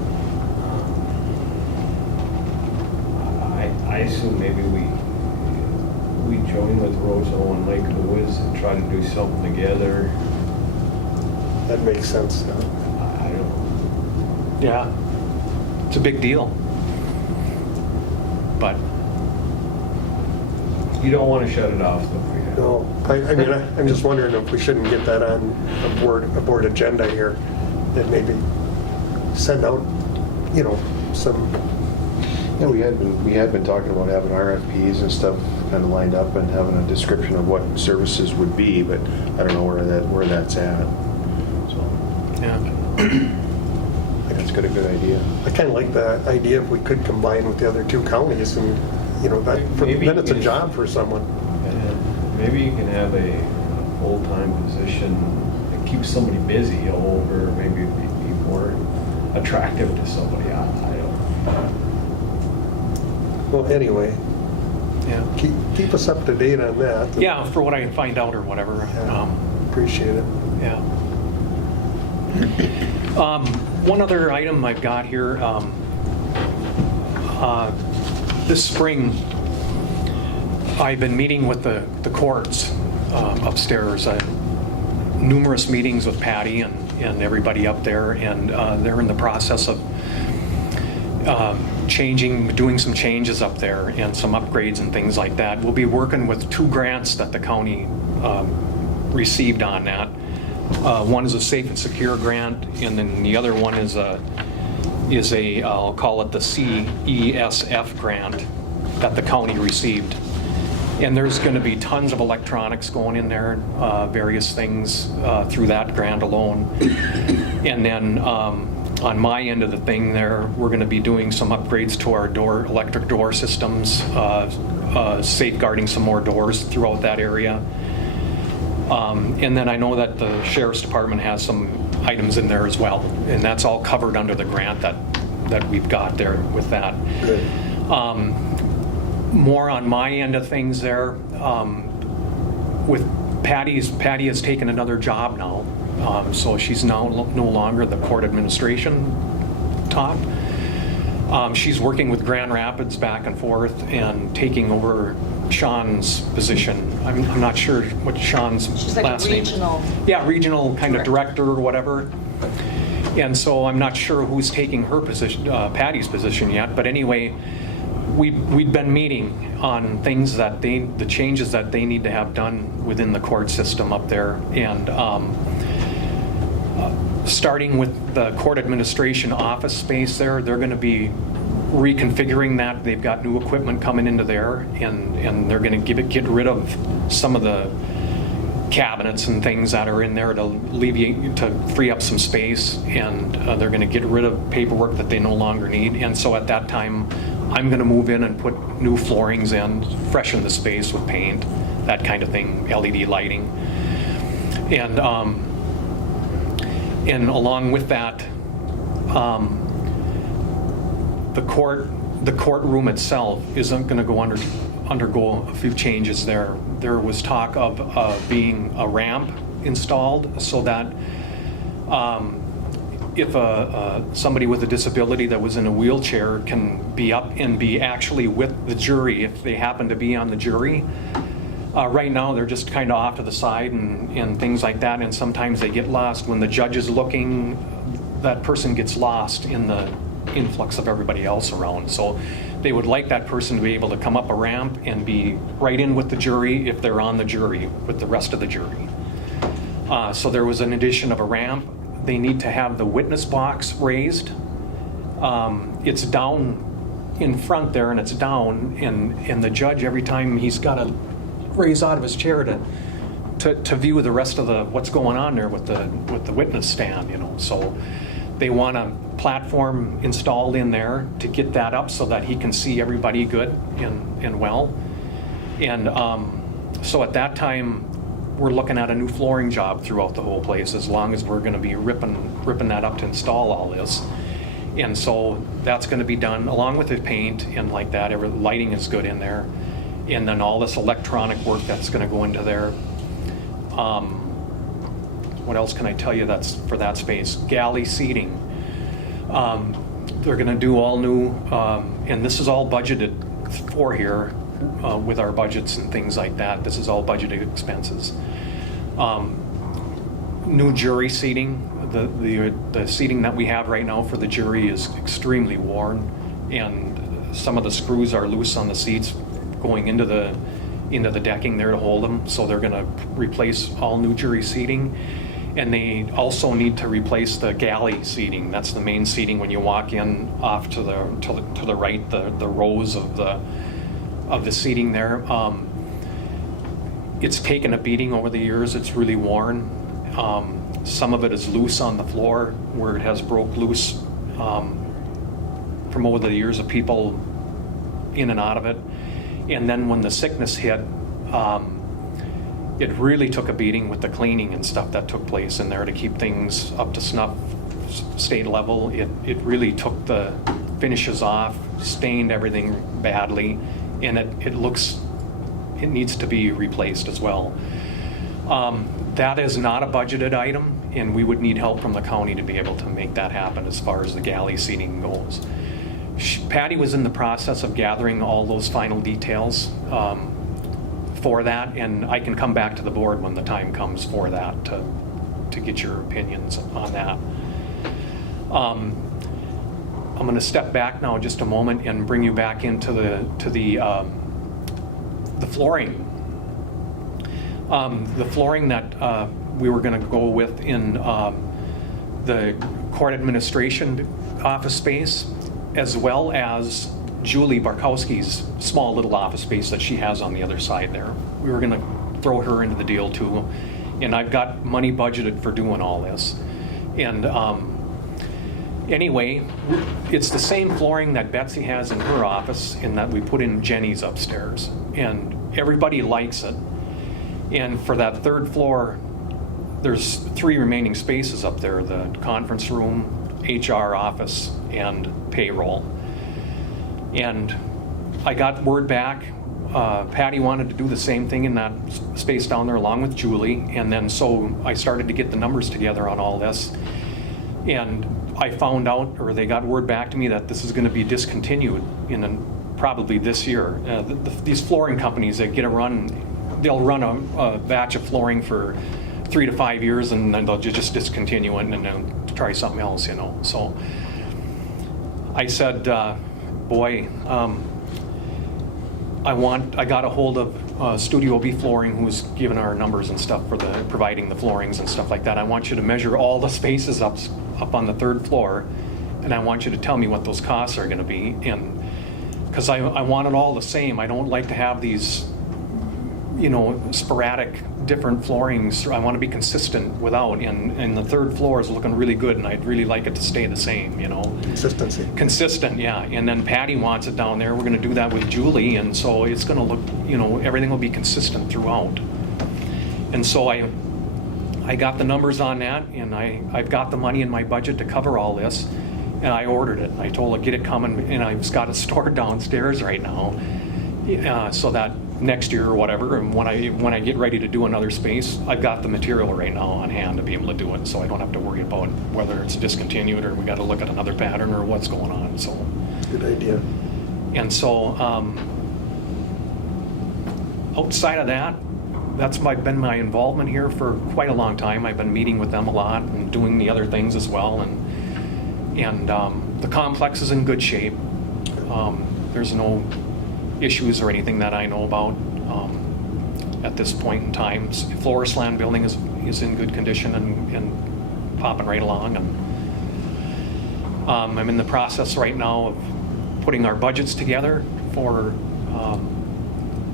I assume maybe we join with Roseau and Lake of the Woods and try to do something together. That makes sense. I don't know. Yeah. It's a big deal. But you don't want to shut it off, though. No, I mean, I'm just wondering if we shouldn't get that on a board agenda here, and maybe send out, some Yeah, we had been talking about having RFPs and stuff kind of lined up and having a description of what services would be, but I don't know where that's at. So Yeah. I think it's got a good idea. I kind of like that idea if we could combine with the other two counties and, then it's a job for someone. And maybe you can have a full-time position that keeps somebody busy over, maybe it'd be more attractive to somebody. I don't. Well, anyway, Yeah. keep us up to date on that. Yeah, for what I can find out or whatever. Appreciate it. Yeah. One other item I've got here, this spring, I've been meeting with the courts upstairs. Numerous meetings with Patty and everybody up there, and they're in the process of doing some changes up there and some upgrades and things like that. We'll be working with 2 grants that the county received on that. One is a Safe and Secure grant, and then the other one is a I'll call it the CESF grant that the county received. And there's going to be tons of electronics going in there, various things through that grant alone. And then on my end of the thing there, we're going to be doing some upgrades to our electric door systems, safeguarding some more doors throughout that area. And then I know that the Sheriff's Department has some items in there as well, and that's all covered under the grant that we've got there with that. Good. More on my end of things there, with Patty has taken another job now, so she's now no longer the court administration top. She's working with Grand Rapids back and forth and taking over Sean's position. I'm not sure what Sean's She's like last a name is. regional. Yeah, regional kind of director or whatever. And so I'm not sure who's taking her position, Patty's position yet. But anyway, we'd been meeting on things that the changes that they need to have done within the court system up there, and starting with the court administration office space there, they're going to be reconfiguring that. They've got new equipment coming into there, and they're going to get rid of some of the cabinets and things that are in there to free up some space, and they're going to get rid of paperwork that they no longer need. And so at that time, I'm going to move in and put new floorings in, freshen the space with paint, that kind of thing, LED lighting. And along with that, the courtroom itself isn't going to undergo a few changes there. There was talk of being a ramp installed so that if somebody with a disability that was in a wheelchair can be up and be actually with the jury if they happen to be on the jury. Right now, they're just kind of off to the side and things like that, and sometimes they get lost. When the judge is looking, that person gets lost in the influx of everybody else around. So they would like that person to be able to come up a ramp and be right in with the jury if they're on the jury with the rest of the jury. So there was an addition of a ramp. They need to have the witness box raised. It's down in front there, and it's down, and the judge, every time he's got to raise out of his chair to view the rest of what's going on there with the witness stand, So they want a platform installed in there to get that up so that he can see everybody good and well. And so at that time, we're looking at a new flooring job throughout the whole place, as long as we're going to be ripping that up to install all this. And so that's going to be done along with the paint and like that. Lighting is good in there. And then all this electronic work that's going to go into there. What else can I tell you that's for that space? Galley seating. They're going to do all new, and this is all budgeted for here with our budgets and things like that. This is all budgeted expenses. New jury seating. The seating that we have right now for the jury is extremely worn, and some of the screws are loose on the seats going into the decking there to hold them. So they're going to replace all new jury seating. And they also need to replace the galley seating. That's the main seating when you walk in off to the right, the rows of the seating there. It's taken a beating over the years. It's really worn. Some of it is loose on the floor where it has broke loose from over the years of people in and out of it. And then when the sickness hit, it really took a beating with the cleaning and stuff that took place in there to keep things up to snuff, state level. It really took the finishes off, stained everything badly, and it needs to be replaced as well. That is not a budgeted item, and we would need help from the county to be able to make that happen as far as the galley seating goes. Patty was in the process of gathering all those final details for that, and I can come back to the board when the time comes for that to get your opinions on that. I'm going to step back now just a moment and bring you back into the flooring. The flooring that we were going to go with in the court administration office space, as well as Julie Barkowski's small little office space that she has on the other side there. We were going to throw her into the deal too, and I've got money budgeted for doing all this. And anyway, it's the same flooring that Betsy has in her office and that we put in Jenny's upstairs, and everybody likes it. And for that third floor, there's 3 remaining spaces up there: the conference room, HR office, and payroll. And I got word back, Patty wanted to do the same thing in that space down there along with Julie, and then so I started to get the numbers together on all this, and I found out, or they got word back to me, that this is going to be discontinued probably this year. These flooring companies that they'll run a batch of flooring for 3 to 5 years, and then they'll just discontinue it and then try something else, So I said, boy, I got a hold of Studio B Flooring, who's given our numbers and stuff for providing the floorings and stuff like that. I want you to measure all the spaces up on the 3rd floor, and I want you to tell me what those costs are going to be. And because I want it all the same. I don't like to have these, sporadic different floorings. I want to be consistent without, and the 3rd floor is looking really good, and I'd really like it to stay the same, Consistency. Consistent, yeah. And then Patty wants it down there. We're going to do that with Julie, and so it's going to look, everything will be consistent throughout. And so I got the numbers on that, and I've got the money in my budget to cover all this, and I ordered it. I told her, get it coming, and I've got it stored downstairs right now, so that next year or whatever, and when I get ready to do another space, I've got the material right now on hand to be able to do it, so I don't have to worry about whether it's discontinued or we got to look at another pattern or what's going on. So good idea. And so outside of that, that's been my involvement here for quite a long time. I've been meeting with them a lot and doing the other things as well, and the complex is in good shape. There's no issues or anything that I know about at this point in time. Flores Land building is in good condition and popping right along. And I'm in the process right now of putting our budgets together for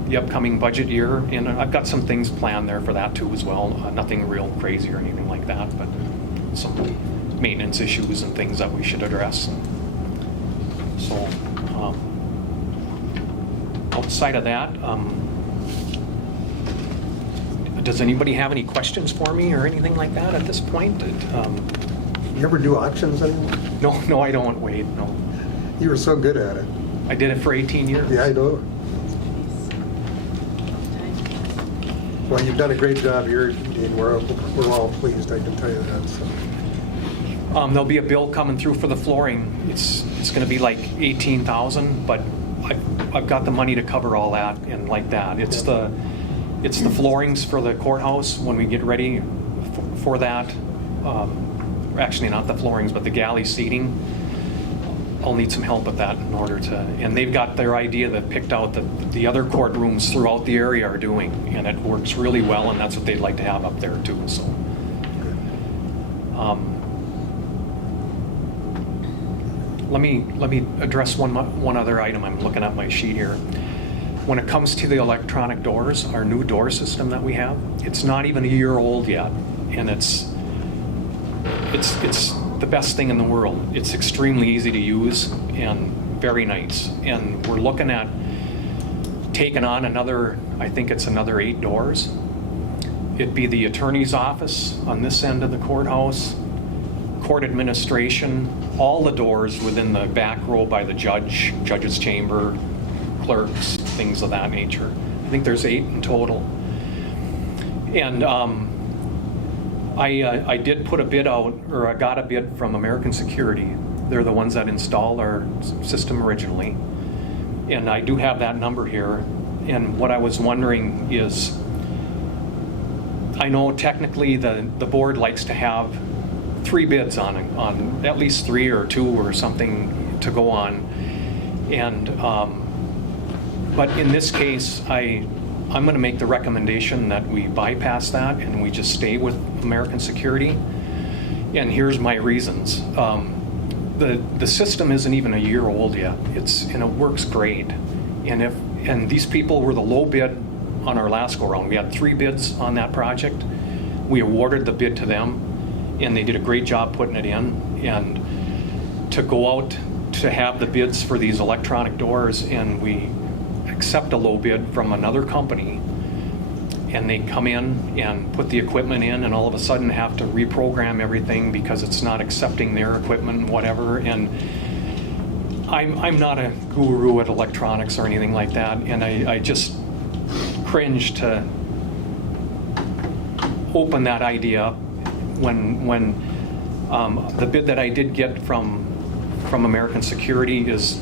the upcoming budget year, and I've got some things planned there for that too as well. Nothing real crazy or anything like that, but some maintenance issues and things that we should address. So outside of that, does anybody have any questions for me or anything like that at this point? You ever do auctions anymore? No, I don't. Wade, no. You were so good at it. I did it for 18 years. Yeah, I know. Well, you've done a great job here, and we're all pleased, I can tell you that. So. There'll be a bill coming through for the flooring. It's going to be like $18,000, but I've got the money to cover all that and like that. It's the floorings for the courthouse when we get ready for that. Actually, not the floorings, but the galley seating. I'll need some help with that in order to. And they've got their idea that picked out that the other courtrooms throughout the area are doing, and it works really well, and that's what they'd like to have up there too. So. Let me address one other item. I'm looking at my sheet here. When it comes to the electronic doors, our new door system that we have, it's not even a year old yet, and it's the best thing in the world. It's extremely easy to use and very nice. And we're looking at taking on another, I think it's another 8 doors. It'd be the attorney's office on this end of the courthouse, court administration, all the doors within the back row by the judge's chamber, clerks, things of that nature. I think there's 8 in total. And I did put a bid out, or I got a bid from American Security. They're the ones that installed our system originally. And I do have that number here. And what I was wondering is, I know technically the board likes to have 3 bids on at least 3 or 2 or something to go on. And but in this case, I'm going to make the recommendation that we bypass that and we just stay with American Security. And here's my reasons. The system isn't even a year old yet. And it works great. And these people were the low bid on our last go round. We had 3 bids on that project. We awarded the bid to them, and they did a great job putting it in. And to go out to have the bids for these electronic doors, and we accept a low bid from another company, and they come in and put the equipment in, and all of a sudden have to reprogram everything because it's not accepting their equipment and whatever. And I'm not a guru at electronics or anything like that, and I just cringe to open that idea up when the bid that I did get from American Security is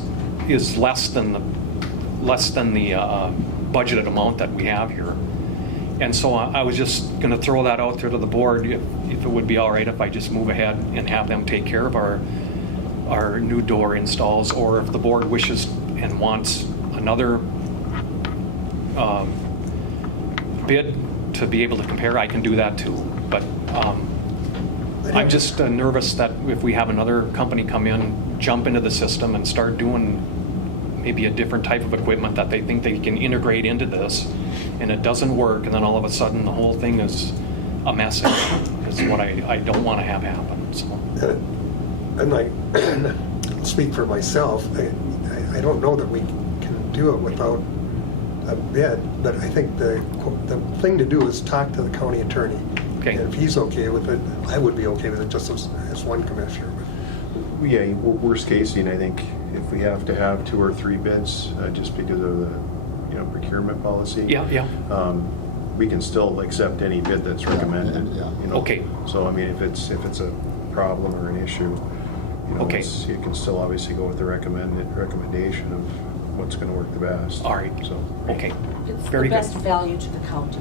less than the budgeted amount that we have here. And so I was just going to throw that out there to the board, if it would be all right if I just move ahead and have them take care of our new door installs, or if the board wishes and wants another bid to be able to compare, I can do that too. But I'm just nervous that if we have another company come in, jump into the system and start doing maybe a different type of equipment that they think they can integrate into this, and it doesn't work, and then all of a sudden the whole thing is a mess. Is what I don't want to have happen. So. And I'll speak for myself. I don't know that we can do it without a bid, but I think the thing to do is talk to the county attorney. Okay. And if he's okay with it, I would be okay with it just as one commissioner. Yeah, worst case, I think if we have to have 2 or 3 bids, just because of the procurement policy. Yeah. We can still accept any bid that's recommended. Yeah. Okay. So I mean, if it's a problem or an issue, Okay. you can still obviously go with the recommendation of what's going to work the best. All right. So Okay. It's Very the good. best value to the county.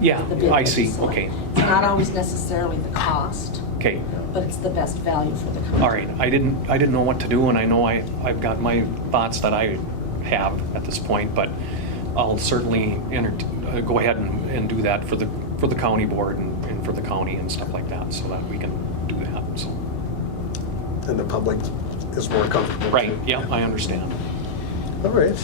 Yeah, the bid I that see. you select. Okay. It's not always necessarily the cost, Okay. but it's the best value for the county. All right. I didn't know what to do, and I know I've got my thoughts that I have at this point, but I'll certainly go ahead and do that for the county board and for the county and stuff like that, so that we can do that. So. And the public is more comfortable. Right. Yeah, I understand. All right.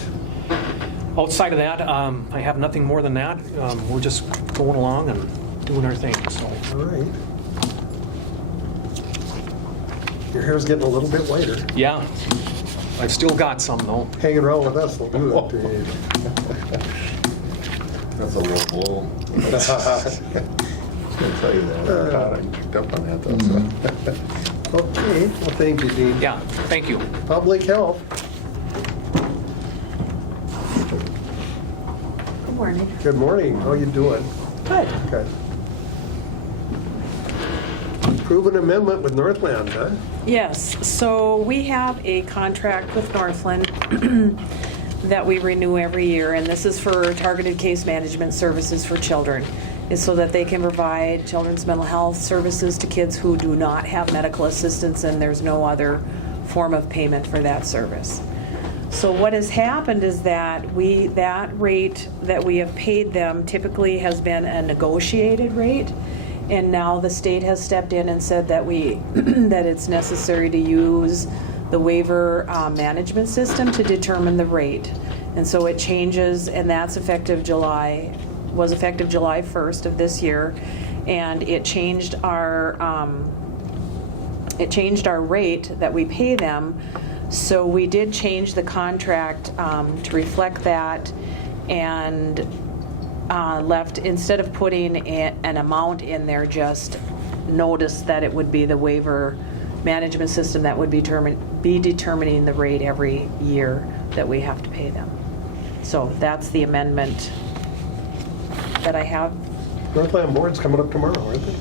Outside of that, I have nothing more than that. We're just going along and doing our thing. So. All right. Your hair's getting a little bit whiter. Yeah. I've still got some though. Hanging around with us will do that to you. That's a little bull. I was going to tell you that. I picked up on that though. So. Okay. Well, thank you, Dean. Yeah. Thank you. Public health. Good morning. Good morning. How you doing? Good. Good. Approve an amendment with Northland, huh? Yes, so we have a contract with Northland that we renew every year, and this is for targeted case management services for children. It's so that they can provide children's mental health services to kids who do not have medical assistance, and there's no other form of payment for that service. So what has happened is that that rate that we have paid them typically has been a negotiated rate, And now the state has stepped in and said that that it's necessary to use the waiver management system to determine the rate. And so it changes, and that's effective July 1st of this year. And it changed our rate that we pay them. So we did change the contract to reflect that, and left, instead of putting an amount in there, just notice that it would be the waiver management system that would be determining the rate every year that we have to pay them. So that's the amendment that I have. Northland Board's coming up tomorrow, aren't they?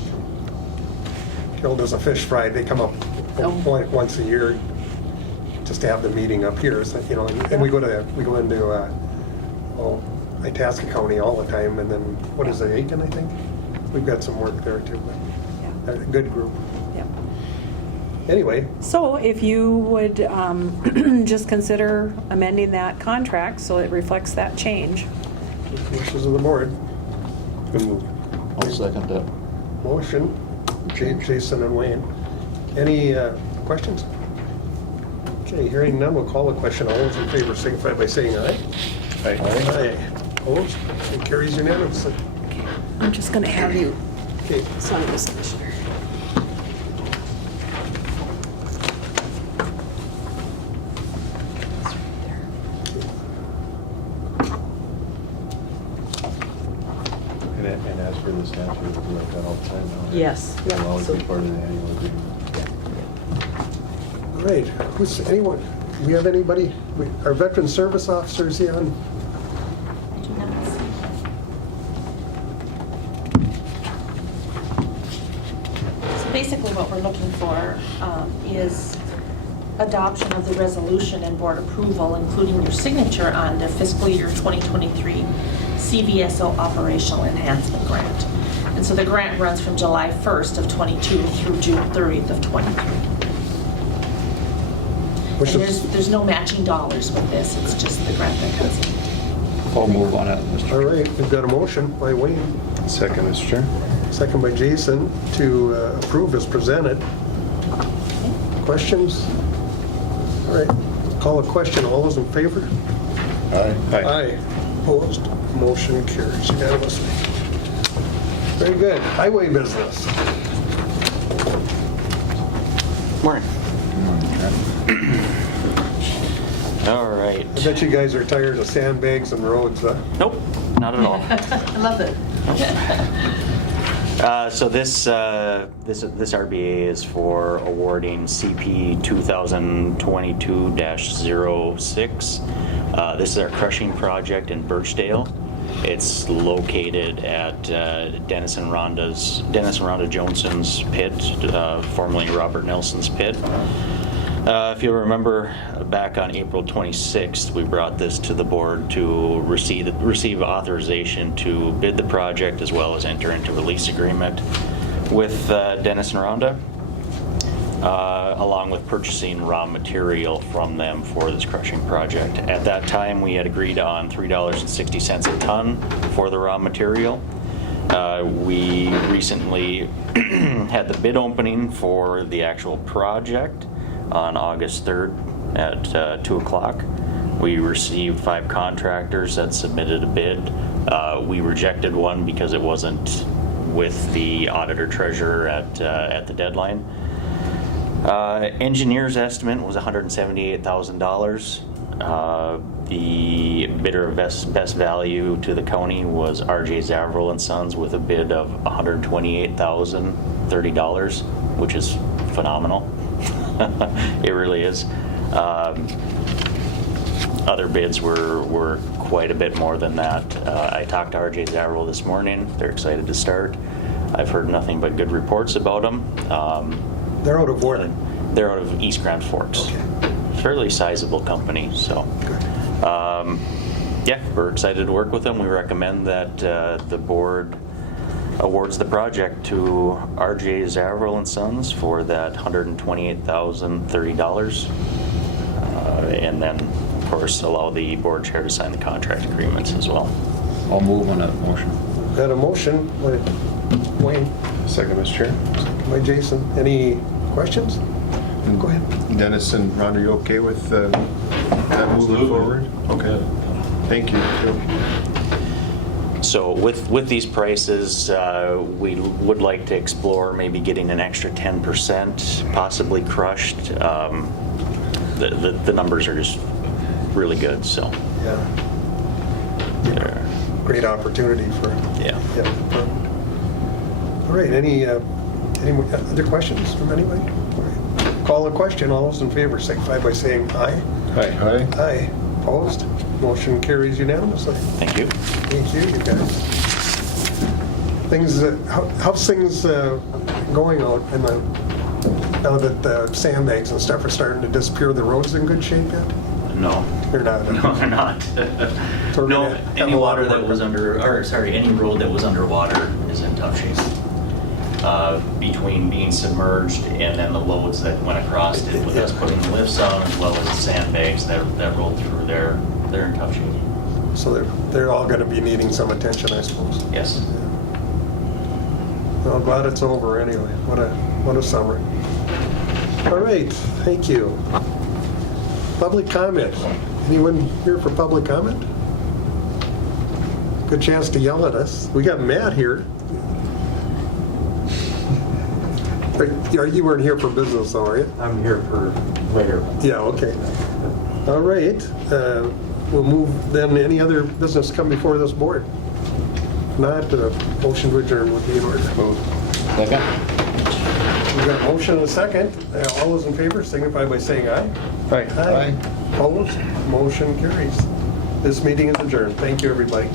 Carol does a fish fry. They come up once a year just to have the meeting up here. So, you know, and we go into Itasca County all the time, and then what is it, Aiken, I think? We've got some work there too. But a good group. Yeah. Anyway. So if you would just consider amending that contract so it reflects that change. Wishes of the board. Good move. I'll second that. Motion, Jason and Wayne. Any questions? Okay, hearing none, we'll call the question. All those in favor signify by saying aye. Aye. Aye. Opposed? It carries unanimously. I'm just going to have you Okay. sign this, Commissioner. And as for the statute, we do like that all the time now. Yes. It'll always be part of the annual agreement. All right, anyone, we have anybody, our veteran service officers here on? So basically what we're looking for is adoption of the resolution and board approval, including your signature on the fiscal year 2023 CVSO Operational Enhancement Grant. And so the grant runs from July 1st of 22 through June 30th of 23. And there's no matching dollars with this, it's just the grant that comes in. I'll move on it, Mr. All right, we've got a motion by Wayne, Second, Mr. Chair. second by Jason to approve as presented. Questions? All right, call a question. All those in favor? Aye. Aye. Opposed? Motion carries unanimously. Very good. Highway business. Morning. All right. I bet you guys are tired of sandbags and roads, huh? Nope, not at all. I love it. So this RBA is for awarding CP 2022-06. This is our crushing project in Birchdale. It's located at Dennis and Rhonda Johnson's pit, formerly Robert Nelson's pit. If you'll remember, back on April 26th, we brought this to the board to receive authorization to bid the project as well as enter into a lease agreement with Dennis and Rhonda, along with purchasing raw material from them for this crushing project. At that time, we had agreed on $3.60 a ton for the raw material. We recently had the bid opening for the actual project on August 3rd at 2 o'clock. We received 5 contractors that submitted a bid. We rejected one because it wasn't with the auditor treasurer at the deadline. Engineer's estimate was $178,000. The bidder of best value to the county was R.J. Zavril and Sons with a bid of $128,030, which is phenomenal. It really is. Other bids were quite a bit more than that. I talked to R.J. Zavril this morning. They're excited to start. I've heard nothing but good reports about them. They're out of where? They're out of East Grand Forks. Okay. Fairly sizable company, so. Yeah, we're excited to work with them. We recommend that the board awards the project to R.J. Zavril and Sons for that $128,030. And then, of course, allow the board chair to sign the contract agreements as well. I'll move on that motion. Got a motion by Wayne, Second, Mr. Chair. By Jason. Any questions? Go ahead. Dennis and Ron, are you okay with that moving forward? Okay. Thank you. So with these prices, we would like to explore maybe getting an extra 10%, possibly crushed. The numbers are just really good, so. Yeah. Great opportunity for. Yeah. All right, any other questions from anybody? All right. Call a question. All those in favor signify by saying aye. Aye. Aye. Opposed? Motion carries unanimously. Thank you. Thank you, you guys. Things, how's things going out in the, now that the sandbags and stuff are starting to disappear, the roads in good shape yet? No. They're not? No, they're not. No, any water that was any road that was underwater is in tough shape. Between being submerged and then the loads that went across it, with us putting the lifts on as well as the sandbags that rolled through there, they're in tough shape. So they're all going to be needing some attention, I suppose. Yes. Well, glad it's over anyway. What a summer. All right, thank you. Public comment. Anyone here for public comment? Good chance to yell at us. We got Matt here. You weren't here for business, though, are you? I'm here for later. Yeah, okay. All right. We'll move then. Any other business come before this board? If not, motion to adjourn would be in order. Second. We've got a motion and a second. All those in favor signify by saying aye. Aye. Opposed? Motion carries. This meeting is adjourned. Thank you, everybody.